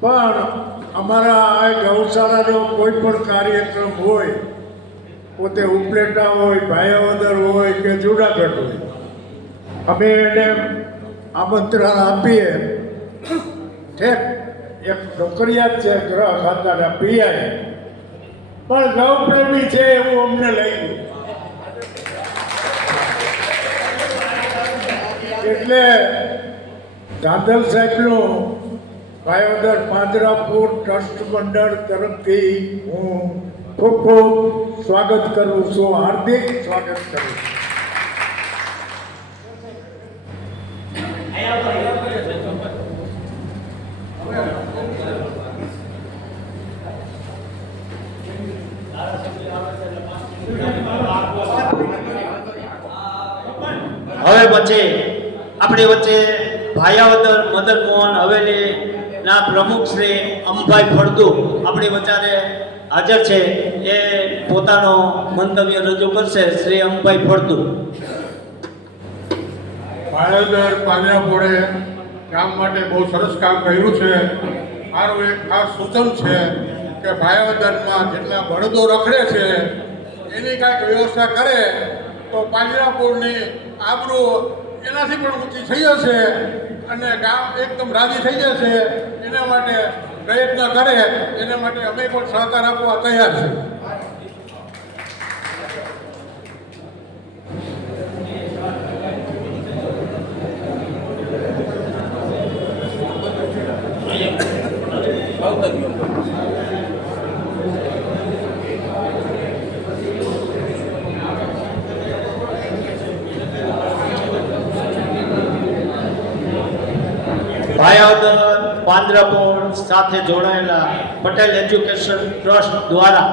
પણ અમારા આ ગૌશાળાનો કોઈ પણ કાર્યક્રમ હોય, પોતે ઉપલેટા હોય, ભાયાવદર હોય કે જુનાગઢ હોય, અમે એને આમંત્રણ આપીએ. ઠેક એક નોકરિયાત છે ગ્રહ ખાતાના પીઆઈ, પણ ગૌપ્રેમી છે એવું અમને લાગ્યું. એટલે ધાંધલ સાહેબનું ભાયોદર પાંજરાપુર ટ્રસ્ટ મંડળ તરફથી હું ખૂબ ખૂબ સ્વાગત કરું છું, હાર્દિક સ્વાગત કરું છું. હવે પછી આપણી વચ્ચે ભાયાવદર મદન મોહન હવેલીના પ્રમુખ શ્રી અંબાભાઈ ફળદુ આપણી વચ્ચે હાજર છે. એ પોતાનો મંતવ્ય રજૂ કરશે. શ્રી અંબાભાઈ ફળદુ. ભાયાવદર પાંજરાપોળે ગામ માટે બહુ સરસ કામ કર્યું છે. મારું એક ખાસ સૂચન છે કે ભાયાવદરમાં જેટલા બળદો રખડે છે એની કાંઈક વ્યવસ્થા કરે તો પાંજરાપોળની આબરૂ એનાથી પણ ઊંચી થઈ જશે અને ગામ એકદમ રાજી થઈ જશે. એના માટે પ્રયત્ન કરે, એના માટે અમે પણ સહકાર આપવા તૈયાર છીએ. ભાયાવદર પાંજરાપોળ સાથે જોડાયેલા પટેલ એજ્યુકેશન ટ્રસ્ટ દ્વારા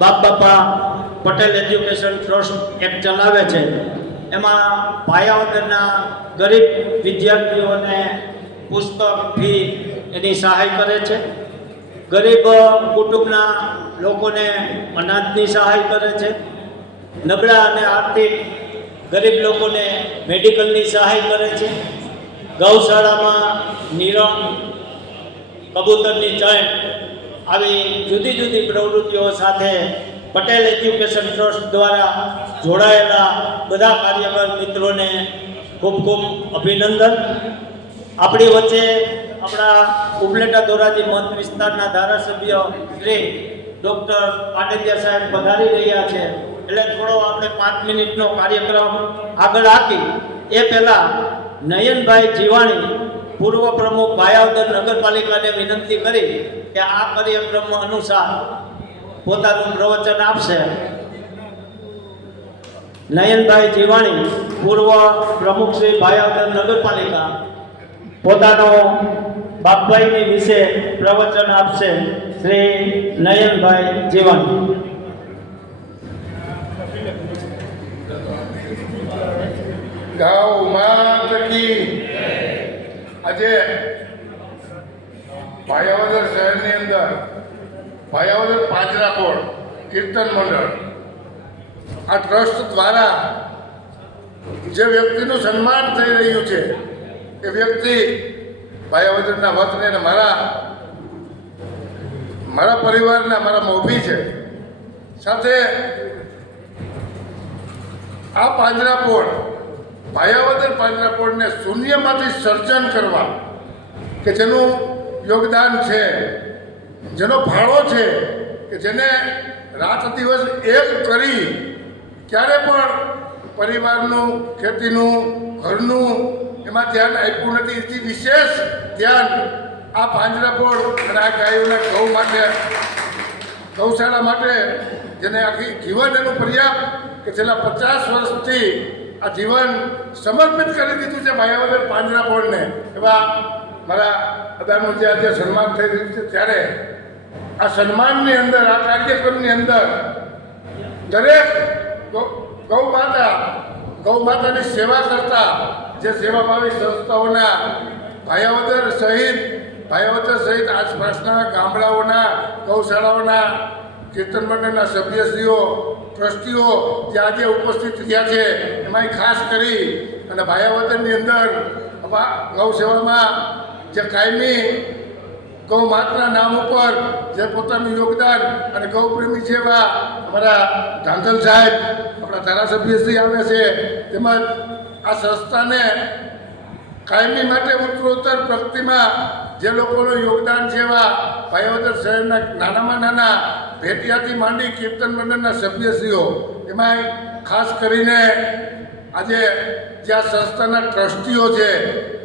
બાપા પટેલ એજ્યુકેશન ટ્રસ્ટ એક ચલાવે છે. એમાં ભાયાવદરના ગરીબ વિદ્યાર્થીઓને પુસ્તક ફી એની સહાય કરે છે. ગરીબ કુટુંબના લોકોને અનાજની સહાય કરે છે. નબળા અને આર્થિક ગરીબ લોકોને મેડિકલની સહાય કરે છે. ગૌશાળામાં નિરણ, કબૂતરની ચણ આવી જુદી જુદી પ્રવૃત્તિઓ સાથે પટેલ એજ્યુકેશન ટ્રસ્ટ દ્વારા જોડાયેલા બધા કાર્યકર મિત્રોને ખૂબ ખૂબ અભિનંદન. આપણી વચ્ચે આપણા ઉપલેટા ધોરાજી મત વિસ્તારના ધારાસભ્ય શ્રી ડૉક્ટર પાટડિયા સાહેબ પધારી રહ્યા છે. એટલે થોડો આપણે 5 મિનિટનો કાર્યક્રમ આગળ આપી એ પહેલાં નયનભાઈ જીવાણી પૂર્વ પ્રમુખ ભાયાવદર નગરપાલિકાને વિનંતી કરી કે આ કાર્યક્રમ અનુસાર પોતાનું પ્રવચન આપશે. નયનભાઈ જીવાણી પૂર્વ પ્રમુખ શ્રી ભાયાવદર નગરપાલિકા પોતાનો બાપભાઈની વિશે પ્રવચન આપશે. શ્રી નયનભાઈ જીવાણી. ગૌ માત કી. આજે ભાયાવદર શહેરની અંદર ભાયાવદર પાંજરાપોળ કીર્તન મંડળ આ ટ્રસ્ટ દ્વારા જે વ્યક્તિનું સન્માન થઈ રહ્યું છે એ વ્યક્તિ ભાયાવદરના વતને અને મારા પરિવારના મારા મોભી છે. સાથે આ પાંજરાપોળ ભાયાવદર પાંજરાપોળને શૂન્યમાંથી સર્જન કરવા કે જેનું યોગદાન છે, જેનો ફાળો છે, કે જેને રાત દિવસ એક કરી ક્યારે પણ પરિવારનું, ખેતીનું, ઘરનું એમાં ધ્યાન આપ્યું નથી. એથી વિશેષ ધ્યાન આ પાંજરાપોળ અને આ ગાયોના ગૌ માટે, ગૌશાળા માટે, જેને આખી જીવન એનું પર્યાપ્ત કે છેલ્લા 50 વર્ષથી આ જીવન સમર્પિત કરી દીધું છે ભાયાવદર પાંજરાપોળને. એવા મારા બધાનું જે આજે સન્માન થઈ રહ્યું છે ત્યારે આ સન્માનની અંદર, આ કાર્યક્રમની અંદર દરેક ગૌ માતાની સેવા કરતા જે સેવાભાવી સંસ્થાઓના ભાયાવદર સહિત આસપાસના ગામડાઓના ગૌશાળાઓના કીર્તન મંડળના સભ્યશ્રીઓ, ટ્રસ્ટીઓ જે આજે ઉપસ્થિત રહ્યા છે, એમાં ખાસ કરી અને ભાયાવદરની અંદર ગૌ સેવામાં જે કાયમી ગૌ માતાના નામ ઉપર જે પોતાનું યોગદાન અને ગૌપ્રેમી જેવા અમારા ધાંધલ સાહેબ, આપણા ધારાસભ્યશ્રી આવે છે, તેમજ આ સંસ્થાને કાયમી માટે ઉત્તરોત્તર પ્રગતિમાં જે લોકોનું યોગદાન છે એવા ભાયાવદર શહેરના નાનામાં નાના ભેટિયાથી માંડી કીર્તન મંડળના સભ્યશ્રીઓ, એમાં ખાસ કરીને આજે જે આ સંસ્થાના ટ્રસ્ટીઓ છે,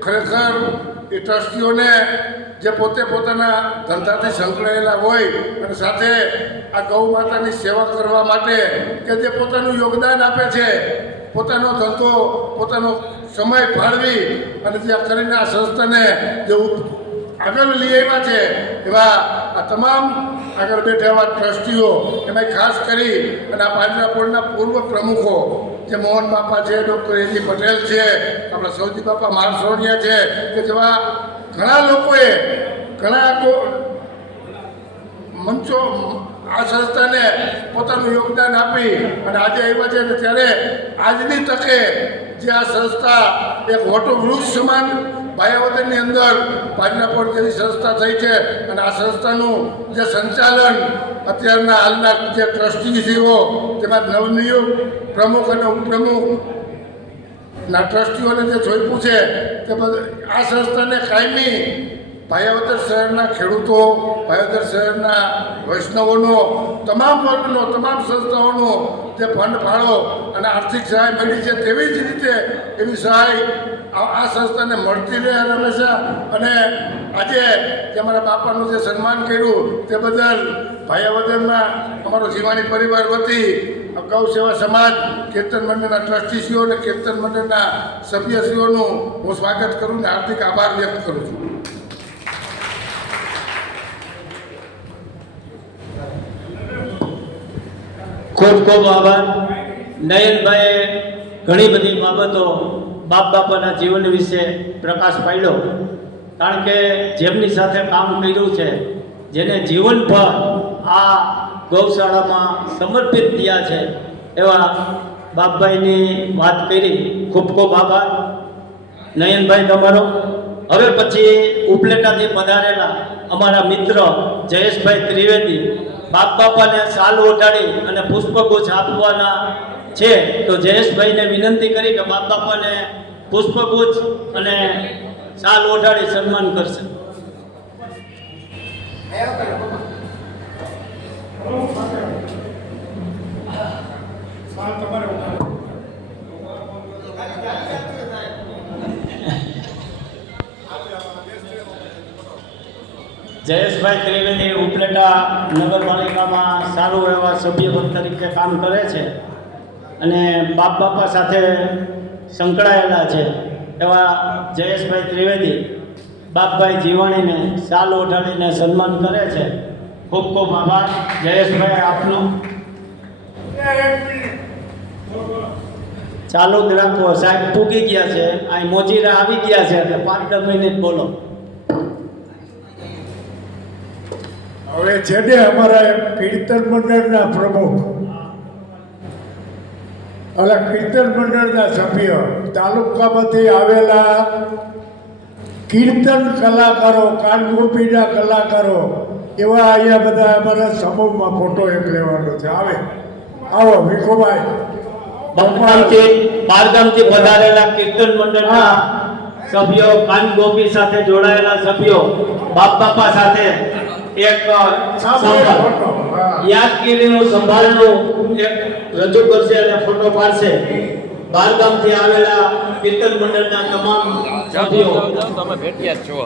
ખરેખર એ ટ્રસ્ટીઓને જે પોતે પોતાના ધંધાથી સંકળાયેલા હોય અને સાથે આ ગૌ માતાની સેવા કરવા માટે કે જે પોતાનું યોગદાન આપે છે, પોતાનો ધંધો પોતાનો સમય ફાળવી અને જે કરીને આ સંસ્થાને જે આગળ લઈ આવ્યા છે એવા આ તમામ આગળ બેઠા એવા ટ્રસ્ટીઓ, એમાં ખાસ કરી અને આ પાંજરાપોળના પૂર્વ પ્રમુખો જે મોહન બાપા છે, ડૉક્ટર એજી પટેલ છે, આપણા સૌજી બાપા મારસોડિયા છે, કે જેવા ઘણા લોકોએ ઘણા મંચો આ સંસ્થાને પોતાનું યોગદાન આપી અને આજે આવ્યા છે. અને ત્યારે આજની તકે જે આ સંસ્થા એક મોટું વૃક્ષ સમાન ભાયાવદરની અંદર પાંજરાપોળ જેવી સંસ્થા થઈ છે અને આ સંસ્થાનું જે સંચાલન અત્યારના હાલના જે ટ્રસ્ટીશ્રીઓ તેમાં નવનિયુક્ત પ્રમુખ અને ઉપપ્રમુખ ના ટ્રસ્ટીઓને જે સોંપ્યું છે તે આ સંસ્થાને કાયમી ભાયાવદર શહેરના ખેડૂતો, ભાયાવદર શહેરના વૈષ્ણવોનો, તમામ વર્ગનો, તમામ સંસ્થાઓનો જે ફંડ ફાળો અને આર્થિક સહાય મળી છે તેવી જ રીતે એવી સહાય આ સંસ્થાને મળતી રહે હંમેશા. અને આજે જે અમારા બાપાનું જે સન્માન કર્યું તે બદલ ભાયાવદરમાં અમારો જીવાણી પરિવાર વતી ગૌ સેવા સમાજ, કીર્તન મંડળના ટ્રસ્ટીશ્રીઓ અને કીર્તન મંડળના સભ્યશ્રીઓનું હું સ્વાગત કરું અને હાર્દિક આભાર વ્યક્ત કરું છું. ખૂબ ખૂબ આભાર. નયનભાઈએ ઘણી બધી બાબતો બાપ બાપાના જીવન વિશે પ્રકાશ પાડ્યો, કારણ કે જેમની સાથે કામ કર્યું છે, જેને જીવનભર આ ગૌશાળામાં સમર્પિત થયા છે એવા બાપભાઈની વાત કરી. ખૂબ ખૂબ આભાર નયનભાઈ તમારો. હવે પછી ઉપલેટાથી પધારેલા અમારા મિત્ર જયેશભાઈ ત્રિવેદી બાપ બાપાને સાલ ઓઢાડી અને પુષ્પગુચ્છ આપવાના છે, તો જયેશભાઈને વિનંતી કરી કે બાપ બાપાને પુષ્પગુચ્છ અને સાલ ઓઢાડી સન્માન કરશે. જયેશભાઈ ત્રિવેદી ઉપલેટા નગરપાલિકામાં સારું એવા સભ્યપદ તરીકે કામ કરે છે અને બાપ બાપા સાથે સંકળાયેલા છે એવા જયેશભાઈ ત્રિવેદી બાપભાઈ જીવાણીને સાલ ઓઢાડીને સન્માન કરે છે. ખૂબ ખૂબ આભાર જયેશભાઈ આપનો. ચાલુ જ રાખો, સાહેબ પૂગી ગયા છે, અહીં મોજીરા આવી ગયા છે એટલે 5-10 મિનિટ બોલો. હવે છે ને અમારા કીર્તન મંડળના પ્રમુખ અને કીર્તન મંડળના સભ્ય, તાલુકામાંથી આવેલા કીર્તન કલાકારો, કાનગોપીના કલાકારો એવા અહીંયા બધા અમારા સમૂહમાં ફોટો એક લેવાનો છે. આવો ભીખુભાઈ. બારગામથી પધારેલા કીર્તન મંડળના સભ્યો, કાનગોપી સાથે જોડાયેલા સભ્યો બાપ બાપા સાથે એક યાદગીરીનું સંભાળનું એક રજૂ કરશે અને ફોટો પાડશે. બારગામથી આવેલા કીર્તન મંડળના તમામ સભ્યો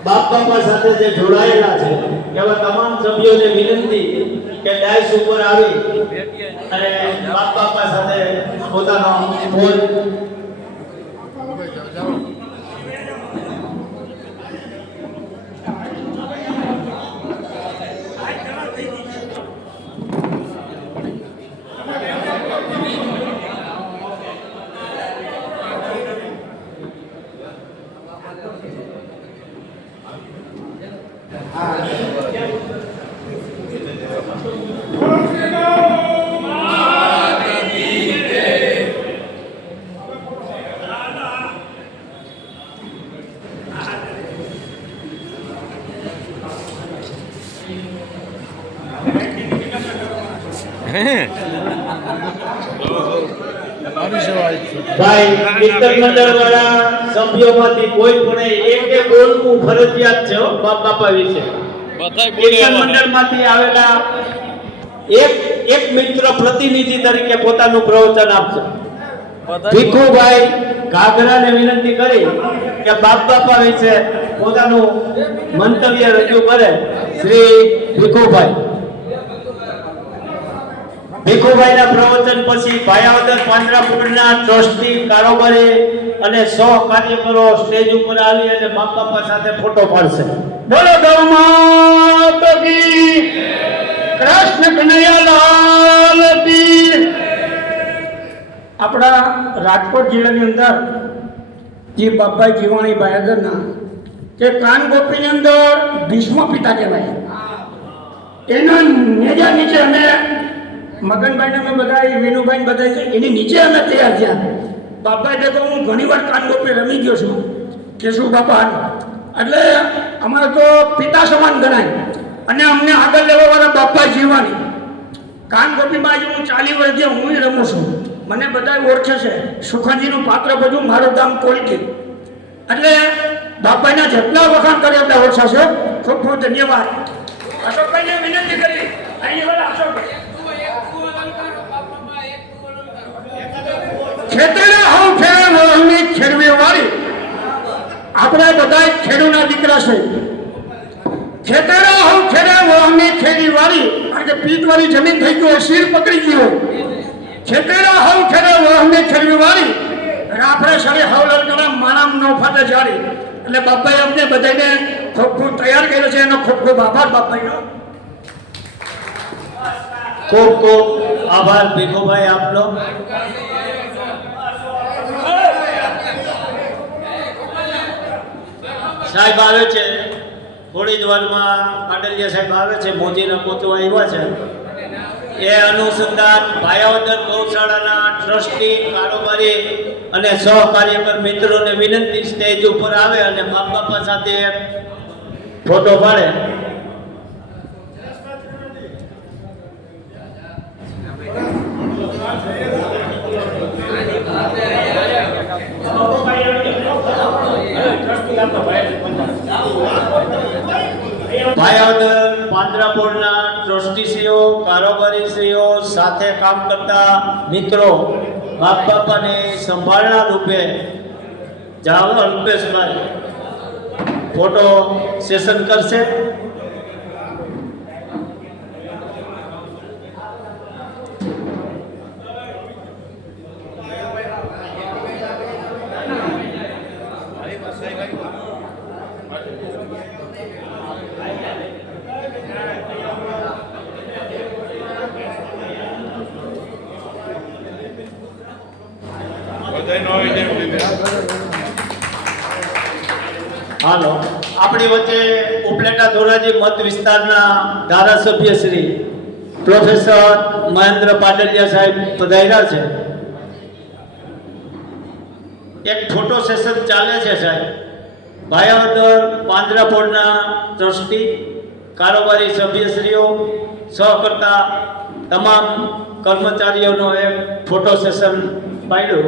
બાપ બાપા સાથે જે જોડાયેલા છે એવા તમામ સભ્યોને વિનંતી કે ડાયસ ઉપર આવી અને બાપ બાપા સાથે પોતાનો ફોન ભાઈ કીર્તન મંડળ વાળા સભ્યોમાંથી કોઈ પણ એક બોલવું ફરજિયાત છે બાપ બાપા વિશે. કીર્તન મંડળમાંથી આવેલા એક મિત્ર પ્રતિનિધિ તરીકે પોતાનું પ્રવચન આપશે. ભીખુભાઈ ઘાઘરાને વિનંતી કરી કે બાપ બાપા વિશે પોતાનું મંતવ્ય રજૂ કરે શ્રી ભીખુભાઈના પ્રવચન પછી ભાયાવદર પાંજરાપોળના ટ્રસ્ટી કારોબારી અને સહકાર્યકરો સ્ટેજ ઉપર આવી અને મા બાપા સાથે ફોટો પાડશે. બોલો ગૌ માતા કી, કૃષ્ણ કનૈયાલાલ કી. આપણા રાજકોટ જિલ્લાની અંદર જે બાપાઈ જીવાણી ભાયાદરના કે કાનગોપીની અંદર ભીષ્મ પિતા કહેવાય, એના નેજા નીચે અમે મગનભાઈને અમે બધા વિનુભાઈ બધા છે એની નીચે અમે તૈયાર થયા. બાપાએ તો હું ઘણી વાર કાનગોપી રમી ગયો છું કેશુ બાપા, એટલે અમારે તો પિતા સમાન ગણાય અને અમને આગળ લેવા વાળા બાપા જીવાની કાનગોપીમાં હું 40 વર્ષથી હું રમું છું. મને બધા ઓળખે છે. સુખાજીનું પાત્ર બધું મારું ગામ કોલકી, એટલે બાપાના જેટલા વખાણ કરે એટલા ઓછા છે. ખૂબ ખૂબ ધન્યવાદ. અશોકભાઈને વિનંતી કરી અહીં અશોકભાઈ ખેતરા હું ખેડો અમે ખેડવી વાળી, આપણે બધા ખેડૂના દીકરા છે. ખેતરા હું ખેડો અમે ખેડી વાળી, કારણ કે પીઠવાળી જમીન થઈ ગઈ હોય, શીર પકડી ગઈ હોય. ખેતરા હું ખેડો અમે ખેડવી વાળી, આપણે સરે હવલર કરા માણામ નો ફાટે જાળી. એટલે બાપાએ અમને બધાને ખૂબ ખૂબ તૈયાર કર્યો છે, એનો ખૂબ ખૂબ આભાર બાપાનો. ખૂબ ખૂબ આભાર ભીખુભાઈ આપનો. સાહેબ આવે છે થોડી જ વારમાં, પાટલિયા સાહેબ આવે છે, મોજીના પોચવા આવ્યા છે. એ અનુસંધાન ભાયાવદર ગૌશાળાના ટ્રસ્ટી કારોબારી અને સહકાર્યકર મિત્રોને વિનંતી સ્ટેજ ઉપર આવે અને મા બાપા સાથે ફોટો પાડે. ભાયાવદર પાંજરાપોળના ટ્રસ્ટીશ્રીઓ, કારોબારીશ્રીઓ, સાથે કામ કરતા મિત્રો, બાપ બાપાને સંભાળના રૂપે જાવલ અલ્પેશભાઈ ફોટો સેશન કરશે. હાલો, આપણી વચ્ચે ઉપલેટા ધોરાજી મત વિસ્તારના ધારાસભ્ય શ્રી પ્રોફેસર મહેન્દ્ર પાટલિયા સાહેબ પધાર્યા છે. એક ફોટો સેશન ચાલે છે સાહેબ. ભાયાવદર પાંજરાપોળના ટ્રસ્ટી, કારોબારી સભ્યશ્રીઓ, સહકર્તા તમામ કર્મચારીઓનો એક ફોટો સેશન પાડ્યું.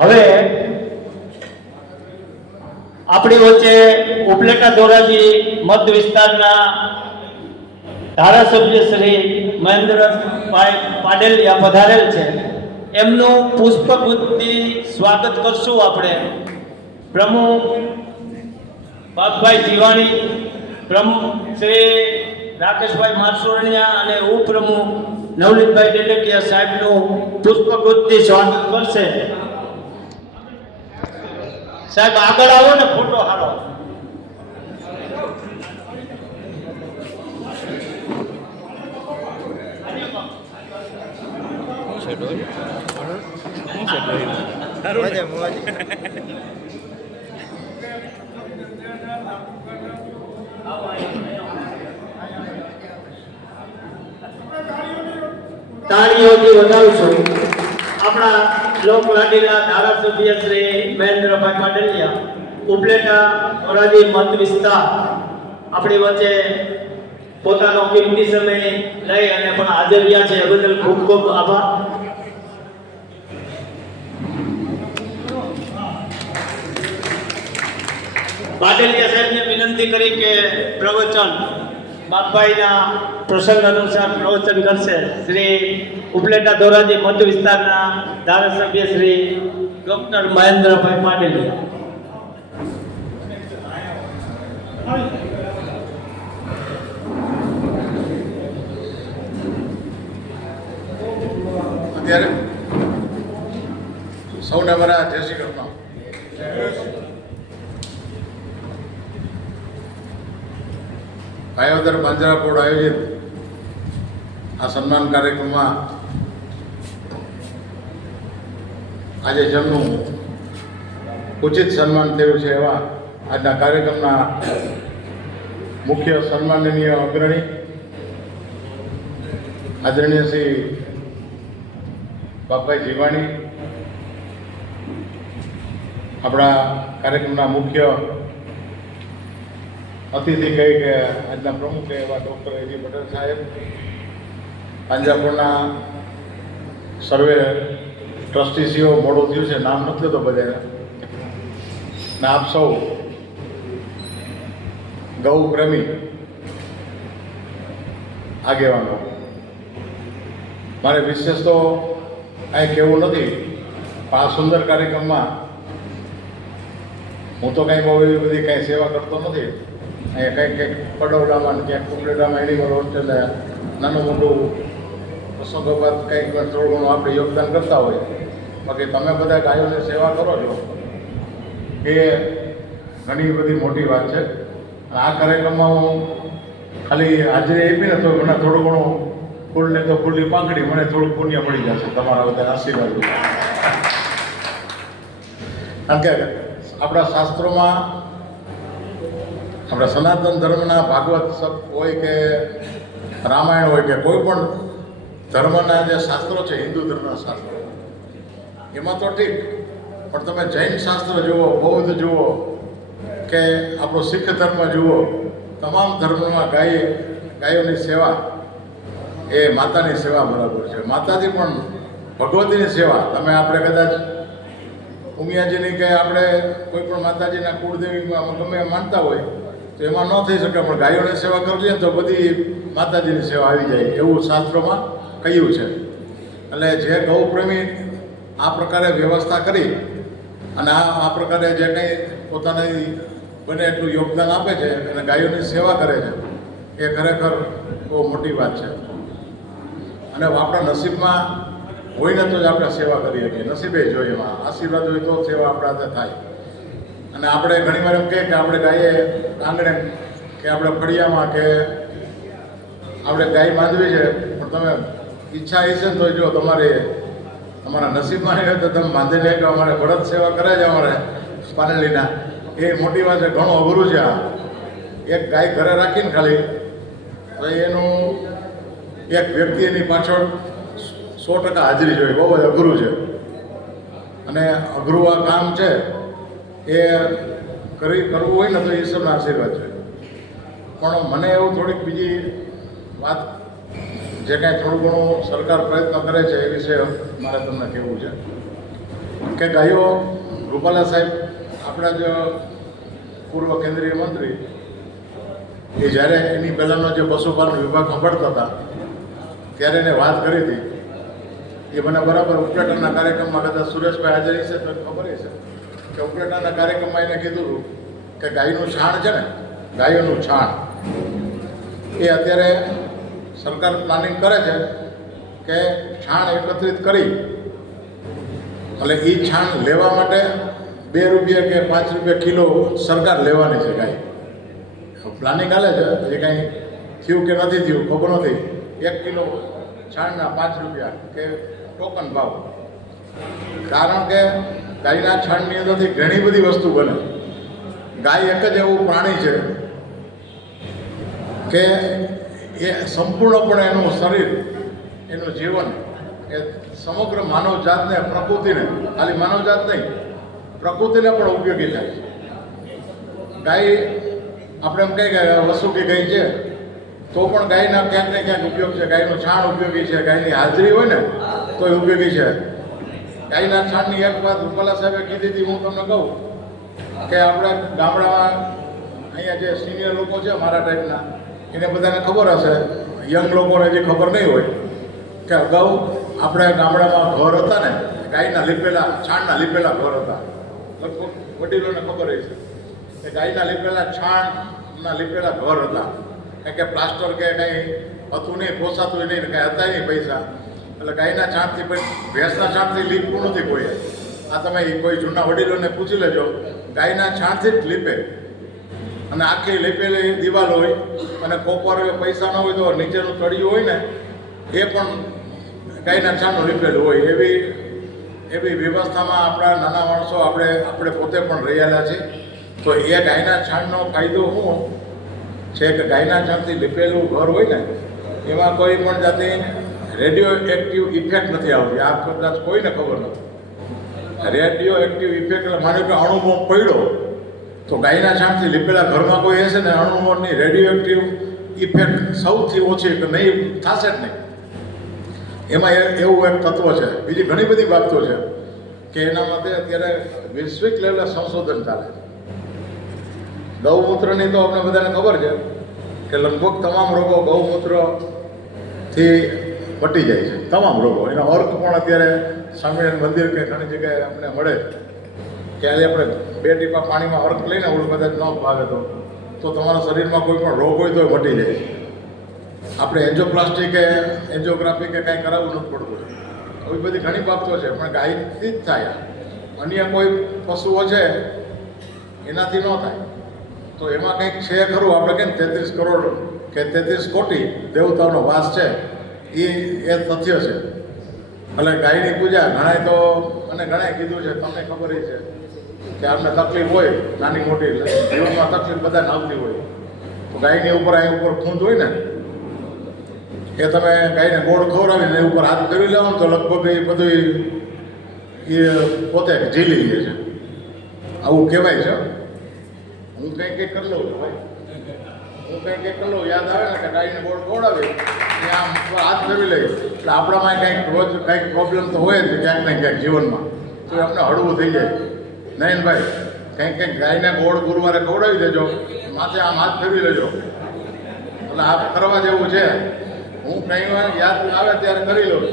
હવે આપણી વચ્ચે ઉપલેટા ધોરાજી મત વિસ્તારના ધારાસભ્ય શ્રી મહેન્દ્રભાઈ પાડલિયા પધારેલ છે. એમનું પુષ્પગુચ્છથી સ્વાગત કરશું આપણે. પ્રમુખ બાપભાઈ જીવાણી, પ્રમુખ શ્રી રાકેશભાઈ મારસોરણિયા અને ઉપપ્રમુખ નવનીતભાઈ ડેલકિયા સાહેબનું પુષ્પગુચ્છથી સ્વાગત કરશે. સાહેબ આગળ આવો ને, ફોટો હારો. તાળીઓથી વધાવશું આપણા લોકલાડીના ધારાસભ્ય શ્રી મહેન્દ્રભાઈ પાટલિયા, ઉપલેટા ધોરાજી મત વિસ્તાર આપણી વચ્ચે પોતાનો કિંમતી સમય લઈ અને પણ હાજર રહ્યા છે. એ બદલ ખૂબ ખૂબ આભાર. પાટલિયા સાહેબને વિનંતી કરી કે પ્રવચન બાપભાઈના પ્રસંગ અનુસાર પ્રવચન કરશે શ્રી ઉપલેટા ધોરાજી મત વિસ્તારના ધારાસભ્ય શ્રી ડોક્ટર મહેન્દ્રભાઈ પાટલિયા. અત્યારે સૌને મારા જય શ્રી કૃષ્ણ. ભાયોદર પાંજરાપોળ આયોજિત આ સન્માન કાર્યક્રમમાં આજે જેમનું ઉચિત સન્માન થયું છે એવા આજના કાર્યક્રમના મુખ્ય સન્માનનીય અગ્રણી આદરણીય શ્રી બાપભાઈ જીવાણી, આપણા કાર્યક્રમના મુખ્ય અતિથિ કહી કે આજના પ્રમુખ એવા ડૉક્ટર એજી પટેલ સાહેબ, પાંજરાપોળના સર્વે ટ્રસ્ટીસીઓ, મોડું થયું છે નામ નથી લેતો બધા, ને આપ સૌ ગૌ પ્રેમી આગેવાનો, મારે વિશેષ તો કાંઈ કહેવું નથી, પણ આ સુંદર કાર્યક્રમમાં હું તો કાંઈ બહુ એવી બધી કાંઈ સેવા કરતો નથી. અહીંયા કંઈક પડોલામાં ક્યાંક કુંડેડામાં એનિમલ હોસ્ટેલ નાનું મોટું પ્રસંગોપાત કંઈક થોડું ઘણું આપણે યોગદાન કરતા હોય. બાકી તમે બધા ગાયોની સેવા કરો છો એ ઘણી બધી મોટી વાત છે. આ કાર્યક્રમમાં હું ખાલી હાજરી આપીને તો મને થોડું ઘણું ફૂલને તો ફૂલની પાંખડી મને થોડું પુણ્ય મળી જશે તમારા બધા આશીર્વાદ. કારણ કે આપણા શાસ્ત્રોમાં, આપણા સનાતન ધર્મના ભાગવત હોય કે રામાયણ હોય કે કોઈ પણ ધર્મના જે શાસ્ત્રો છે, હિન્દુ ધર્મના શાસ્ત્રો, એમાં તો ઠીક, પણ તમે જૈન શાસ્ત્ર જુઓ, બૌદ્ધ જુઓ કે આપણો શીખ ધર્મ જુઓ, તમામ ધર્મમાં ગાયોની સેવા એ માતાની સેવા બરાબર છે. માતાજી પણ ભગવતીની સેવા. તમે આપણે કદાચ ઉમિયાજીની કે આપણે કોઈ પણ માતાજીના કુળદેવીમાં ગમે માનતા હોય તો એમાં ન થઈ શકે, પણ ગાયોની સેવા કરવી તો બધી માતાજીની સેવા આવી જાય એવું શાસ્ત્રોમાં કહ્યું છે. એટલે જે ગૌપ્રેમી આ પ્રકારે વ્યવસ્થા કરી અને આ પ્રકારે જે કંઈ પોતાની બને એટલું યોગદાન આપે છે અને ગાયોની સેવા કરે છે, એ ખરેખર બહુ મોટી વાત છે. અને આપણા નસીબમાં હોય ને તો જ આપણે સેવા કરી શકીએ, નસીબે જોઈએ, એમાં આશીર્વાદ હોય તો સેવા આપણા હાથે થાય. અને આપણે ઘણીવાર એમ કહીએ કે આપણે ગાયે આંગણે કે આપણે ફળિયામાં કે આપણે ગાય બાંધવી છે, પણ તમે ઈચ્છા હશે ને તો જો તમારે તમારા નસીબમાં નહીં હોય તો તમે બાંધી લે કે અમારે બળદ સેવા કરે છે અમારે પાનેલીના, એ મોટી વાત છે. ઘણું અઘરું છે આ. એક ગાય ઘરે રાખીને ખાલી તો એનું એક વ્યક્તિ એની પાછળ 100% હાજરી જોઈએ, બહુ જ અઘરું છે. અને અઘરું આ કામ છે એ કરવું હોય ને તો ઈશ્વરના આશીર્વાદ છે. પણ મને એવું થોડીક બીજી વાત, જે કાંઈ થોડું ઘણું સરકાર પ્રયત્ન કરે છે એ વિશે મારે તમને કહેવું છે કે ગાયો, રૂપાલા સાહેબ આપણા જ પૂર્વ કેન્દ્રીય મંત્રી, એ જ્યારે એની પહેલાંનો જે પશુપાલન વિભાગ સંભાળતા હતા ત્યારે એને વાત કરી હતી. એ મને બરાબર ઉપલેટાના કાર્યક્રમમાં કદાચ સુરેશભાઈ હાજર છે તો ખબર છે કે ઉપલેટાના કાર્યક્રમમાં એને કીધું હતું કે ગાયનું છાણ છે ને, ગાયોનું છાણ એ અત્યારે સરકાર પ્લાનિંગ કરે છે કે છાણ એકત્રિત કરી એટલે એ છાણ લેવા માટે 2 રૂપિયા કે 5 રૂપિયા કિલો સરકાર લેવાની છે ગાય. પ્લાનિંગ હાલે છે, હજી કાંઈ થયું કે નથી થયું ખબર નથી. 1 કિલો છાણના 5 રૂપિયા કે ટોકન ભાવ. કારણ કે ગાયના છાણની અંદરથી ઘણી બધી વસ્તુ બને. ગાય એક જ એવું પ્રાણી છે કે એ સંપૂર્ણપણે એનું શરીર, એનું જીવન એ સમગ્ર માનવજાતને, પ્રકૃતિને, ખાલી માનવજાત નહીં પ્રકૃતિને પણ ઉપયોગી થાય છે. ગાય આપણે એમ કહીએ કે વસુકી ગાય છે તો પણ ગાયના ક્યાંક ને ક્યાંક ઉપયોગ છે. ગાયનું છાણ ઉપયોગી છે, ગાયની હાજરી હોય ને તો એ ઉપયોગી છે. ગાયના છાણની એક વાત રૂપાલા સાહેબે કીધી હતી, હું તમને કહું કે આપણા ગામડામાં અહીંયા જે સિનિયર લોકો છે મારા ટાઈપના, એને બધાને ખબર હશે, યંગ લોકોને હજી ખબર નહીં હોય કે અગાઉ આપણે ગામડામાં ઘર હતા ને, ગાયના લીપેલા, છાણના લીપેલા ઘર હતા. લગભગ વડીલોને ખબર હશે કે ગાયના લીપેલા છાણ ના લીપેલા ઘર હતા, કારણ કે પ્લાસ્ટર કે કંઈ હતું નહીં, પોસાતું નહીં, કંઈ હતા નહીં પૈસા. એટલે ગાયના છાણથી પણ ભેંસના છાણથી લીપવું નથી કોઈ. આ તમે કોઈ જૂના વડીલોને પૂછી લેજો, ગાયના છાણથી જ લીપે. અને આખી લીપેલી દિવાલ હોય અને કોપર પૈસા ન હોય તો નીચેનું તળિયું હોય ને એ પણ ગાયના છાણનું લીપેલું હોય. એવી વ્યવસ્થામાં આપણા નાના માણસો આપણે પોતે પણ રહેલા છે. તો એ ગાયના છાણનો ફાયદો શું છે કે ગાયના છાણથી લીપેલું ઘર હોય ને એમાં કોઈ પણ જાતની રેડિયો એક્ટિવ ઇફેક્ટ નથી આવતી. આ કદાચ કોઈને ખબર નથી. રેડિયો એક્ટિવ ઇફેક્ટ એટલે માનો કે અણુબોમ્બ પડ્યો તો ગાયના છાણથી લીપેલા ઘરમાં કોઈ હશે ને અણુબોમ્બની રેડિયો એક્ટિવ ઇફેક્ટ સૌથી ઓછી કે નહીં થશે જ નહીં. એમાં એવું એક તત્વ છે. બીજી ઘણી બધી બાબતો છે કે એના માટે અત્યારે વૈશ્વિક લેવલે સંશોધન ચાલે છે. ગૌમૂત્રની તો આપણે બધાને ખબર છે કે લગભગ તમામ રોગો ગૌમૂત્રથી મટી જાય છે. તમામ રોગો એનો અર્ક પણ અત્યારે સ્વામિનારાયણ મંદિર કે ઘણી જગ્યાએ આપણે મળે કે આજે આપણે 2 ટીપા પાણીમાં અર્ક લઈને ઓલું કદાચ ન ભાગે તો તમારા શરીરમાં કોઈ પણ રોગ હોય તો મટી જાય. આપણે એન્જિયોપ્લાસ્ટી કે એન્જિયોગ્રાફી કે કાંઈ કરાવવું નથી પડતું. આવી બધી ઘણી બાબતો છે પણ ગાયથી જ થાય. અન્ય કોઈ પશુઓ છે એનાથી ન થાય. તો એમાં કંઈક છે ખરું. આપણે કેમ 33 કરોડ કે 33 કોટી દેવતાઓનો વાસ છે એ તથ્ય છે. એટલે ગાયની પૂજા ઘણાય તો અને ઘણાએ કીધું છે, તમને ખબર છે કે આપણે તકલીફ હોય નાની મોટી, જીવનમાં તકલીફ બધાને આવતી હોય. તો ગાયની ઉપર અહીં ઉપર ખૂંદ હોય ને એ તમે ગાયને ગોળ ખવડાવીને એ ઉપર હાથ ફેરવી લેવો તો લગભગ એ બધું એ પોતે ઝીલી લે છે. આવું કહેવાય છે. હું કંઈક કરી લઉં છું ભાઈ, હું કંઈક કરી લઉં, યાદ આવે ને કે ગાયને ગોળ ખવડાવી આમ હાથ ફેરવી લઈએ એટલે આપણામાં કંઈક રોજ કંઈક પ્રોબ્લેમ તો હોય જ ક્યાંક ને ક્યાંક જીવનમાં, તો આપણે હળવું થઈ જાય. નહીં ભાઈ, કંઈક ગાયને ગોળ ગુરુવારે ખવડાવી દેજો, માથે આમ હાથ ફેરવી લેજો એટલે આ કરવા જેવું છે. હું કંઈ યાદ આવે ત્યારે કરી લઉં.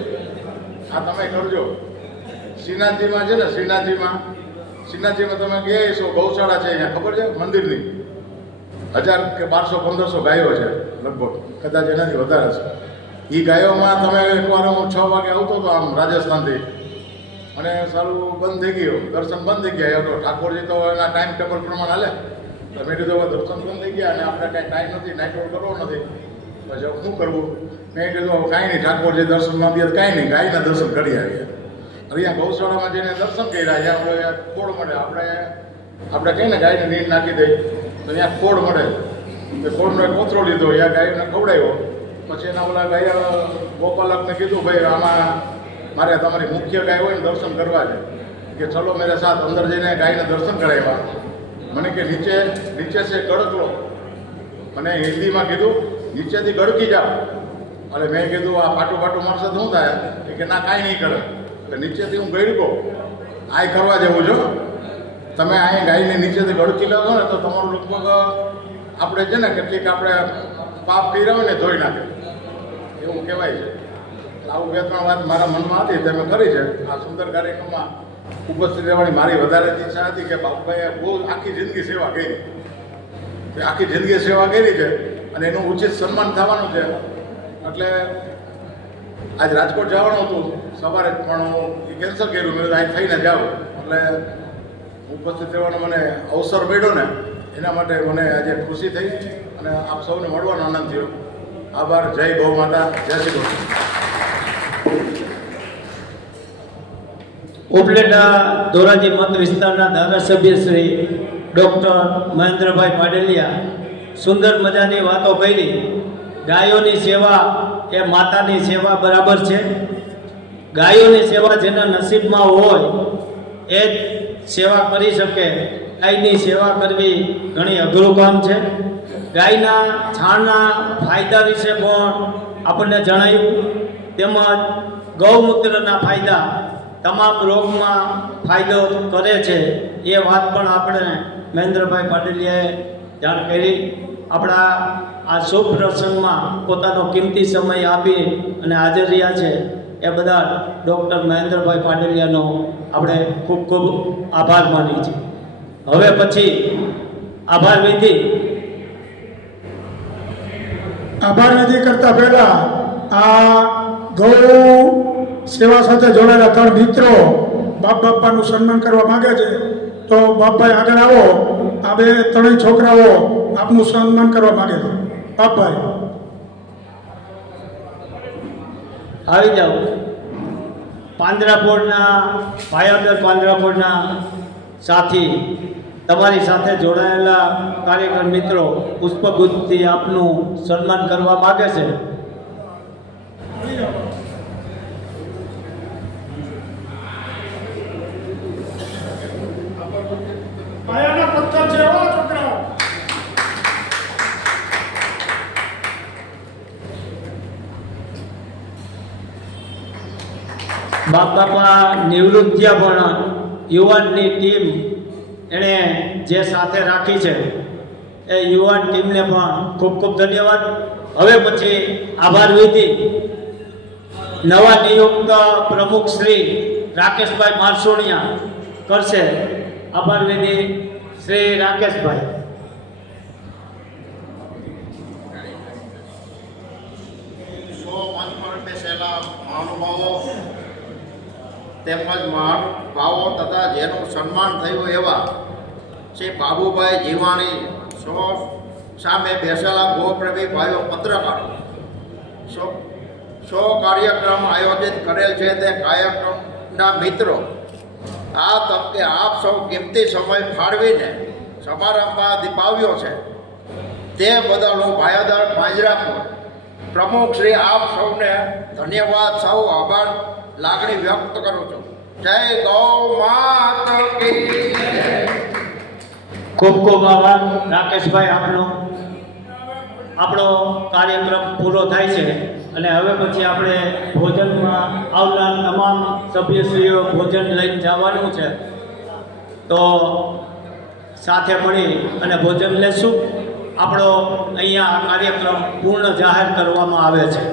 આ તમે કરજો. શ્રીનાથજીમાં છે ને, શ્રીનાથજીમાં તમે ગયા છો, ગૌશાળા છે અહીંયા, ખબર છે મંદિરની 1000 કે 1200-1500 ગાયો છે લગભગ, કદાચ એનાથી વધારે છે. એ ગાયોમાં તમે એકવાર હું 6 વાગે આવતો હતો આમ રાજસ્થાનથી, અને સારું બંધ થઈ ગયું, દર્શન બંધ થઈ ગયા. તો ઠાકોરજી તો એના ટાઈમ ટેબલ પ્રમાણે હાલે. તો મેં કીધું હવે દર્શન બંધ થઈ ગયા અને આપણે કાંઈ ટાઈમ નથી, નાઇટ આઉટ કરવો નથી, પછી શું કરવું. મેં કીધું કાંઈ નહીં, ઠાકોરજી દર્શન ન દે કાંઈ નહીં, ગાયના દર્શન કરી આવીએ. અહીંયા ગૌશાળામાં જઈને દર્શન કર્યા. અહીંયા આપણે ખોડ મળે, આપણે કહીએ ને ગાયને નીર નાખી દઈએ તો અહીંયા ખોડ મળે. એ ખોડનો એક કોથળો લીધો, અહીંયા ગાયને ખવડાવ્યો. પછી એના ઓલા ગાય ગોપાલકને કીધું ભાઈ આમાં મારે તમારી મુખ્ય ગાય હોય ને દર્શન કરવા છે કે ચલો મેરે સાથ. અંદર જઈને ગાયને દર્શન કરાવ્યા. મને કે નીચે છે ગળકલો. મને હિન્દીમાં કીધું નીચેથી ગળકી જાઓ. એટલે મેં કીધું આ પાટું મળશે તો શું થાય? કે ના કાંઈ નહીં કરે. એટલે નીચેથી હું ગળકો. આ કરવા જેવું છો. તમે અહીં ગાયને નીચેથી ગળકી લાવો ને તો તમારું લગભગ આપણે છે ને કેટલીક આપણે પાપ કર્યા હોય ને ધોઈ નાખે એવું કહેવાય છે. આવું 2-3 વાત મારા મનમાં હતી તે મેં કરી છે. આ સુંદર કાર્યક્રમમાં ઉપસ્થિત રહેવાની મારી વધારે ઈચ્છા હતી કે બાપુભાઈએ બહુ આખી જિંદગી સેવા કરી. આખી જિંદગી સેવા કરી છે અને એનું ઉચિત સન્માન થવાનું છે. એટલે આજ રાજકોટ જવાનું હતું સવારે જ, પણ હું કેન્સલ કર્યું. મેં અહીં થઈને જાઉં એટલે ઉપસ્થિત રહેવાનો મને અવસર મળ્યો ને એના માટે મને આજે ખુશી થઈ અને આપ સૌને મળવાનો આનંદ થયો. આભાર. જય ગૌ માતા, જય શ્રી કૃષ્ણ. ઉપલેટા ધોરાજી મત વિસ્તારના ધારાસભ્ય શ્રી ડૉક્ટર મહેન્દ્રભાઈ પાડેલિયા સુંદર મજાની વાતો કરી. ગાયોની સેવા એ માતાની સેવા બરાબર છે. ગાયોની સેવા જેના નસીબમાં હોય એ જ સેવા કરી શકે. ગાયની સેવા કરવી ઘણી અઘરું કામ છે. ગાયના છાણના ફાયદા વિશે પણ આપણને જણાવ્યું, તેમજ ગૌમૂત્રના ફાયદા તમામ રોગમાં ફાયદો કરે છે એ વાત પણ આપણે મહેન્દ્રભાઈ પાડેલિયાએ જાણ કરી. આપણા આ શુભ પ્રસંગમાં પોતાનો કિંમતી સમય આપી અને હાજર રહ્યા છે એ બધા ડૉક્ટર મહેન્દ્રભાઈ પાડેલિયાનો આપણે ખૂબ ખૂબ આભાર માની છીએ. હવે પછી આભાર વિધિ આભાર વિધિ કરતા પહેલા આ ગૌ સેવા સાથે જોડાયેલા 3 મિત્રો બાપ બાપાનું સન્માન કરવા માંગે છે. તો બાપભાઈ આગળ આવો. આ 3 છોકરાઓ આપનું સન્માન કરવા માંગે છે. બાપભાઈ આવી જાઓ. પાંજરાપોળના ભાયાદર પાંજરાપોળના સાથી તમારી સાથે જોડાયેલા કાર્યકર મિત્રો પુષ્પગુચ્છથી આપનું સન્માન કરવા માગે છે. પાયાના પથ્થર છે એવા છોકરાઓ. બાપ બાપા નિવૃત્ત થયા પણ યુવાનની ટીમ એણે જે સાથે રાખી છે એ યુવાન ટીમને પણ ખૂબ ખૂબ ધન્યવાદ. હવે પછી આભાર વિધિ નવા નિયુક્ત પ્રમુખ શ્રી રાકેશભાઈ મારસોણિયા કરશે. આભાર વિધિ શ્રી રાકેશભાઈ. મંચ પર બેસેલા મહાનુભાવો તેમજ મહાનુભાવો તથા જેનું સન્માન થયું એવા શ્રી બાબુભાઈ જીવાણી સામે બેસેલા ગોપ્રેમી ભાઈઓ પત્રકારો કાર્યક્રમ આયોજિત કરેલ છે તે કાર્યક્રમના મિત્રો આ તકે આપ સૌ કિંમતી સમય ફાળવીને સમારંભમાં દીપાવ્યો છે તે બદલ હું ભાયાદર પાંજરાપોળ પ્રમુખ શ્રી આપ સૌને ધન્યવાદ સૌ આભાર લાગણી વ્યક્ત કરું છું. જય ગૌ માત કી જય. ખૂબ ખૂબ આભાર રાકેશભાઈ આપનો. આપણો કાર્યક્રમ પૂરો થાય છે અને હવે પછી આપણે ભોજનમાં આવનાર તમામ સભ્યશ્રીઓ ભોજન લઈને જવાનું છે. તો સાથે મળી અને ભોજન લેશું. આપણો અહીંયા કાર્યક્રમ પૂર્ણ જાહેર કરવામાં આવે છે.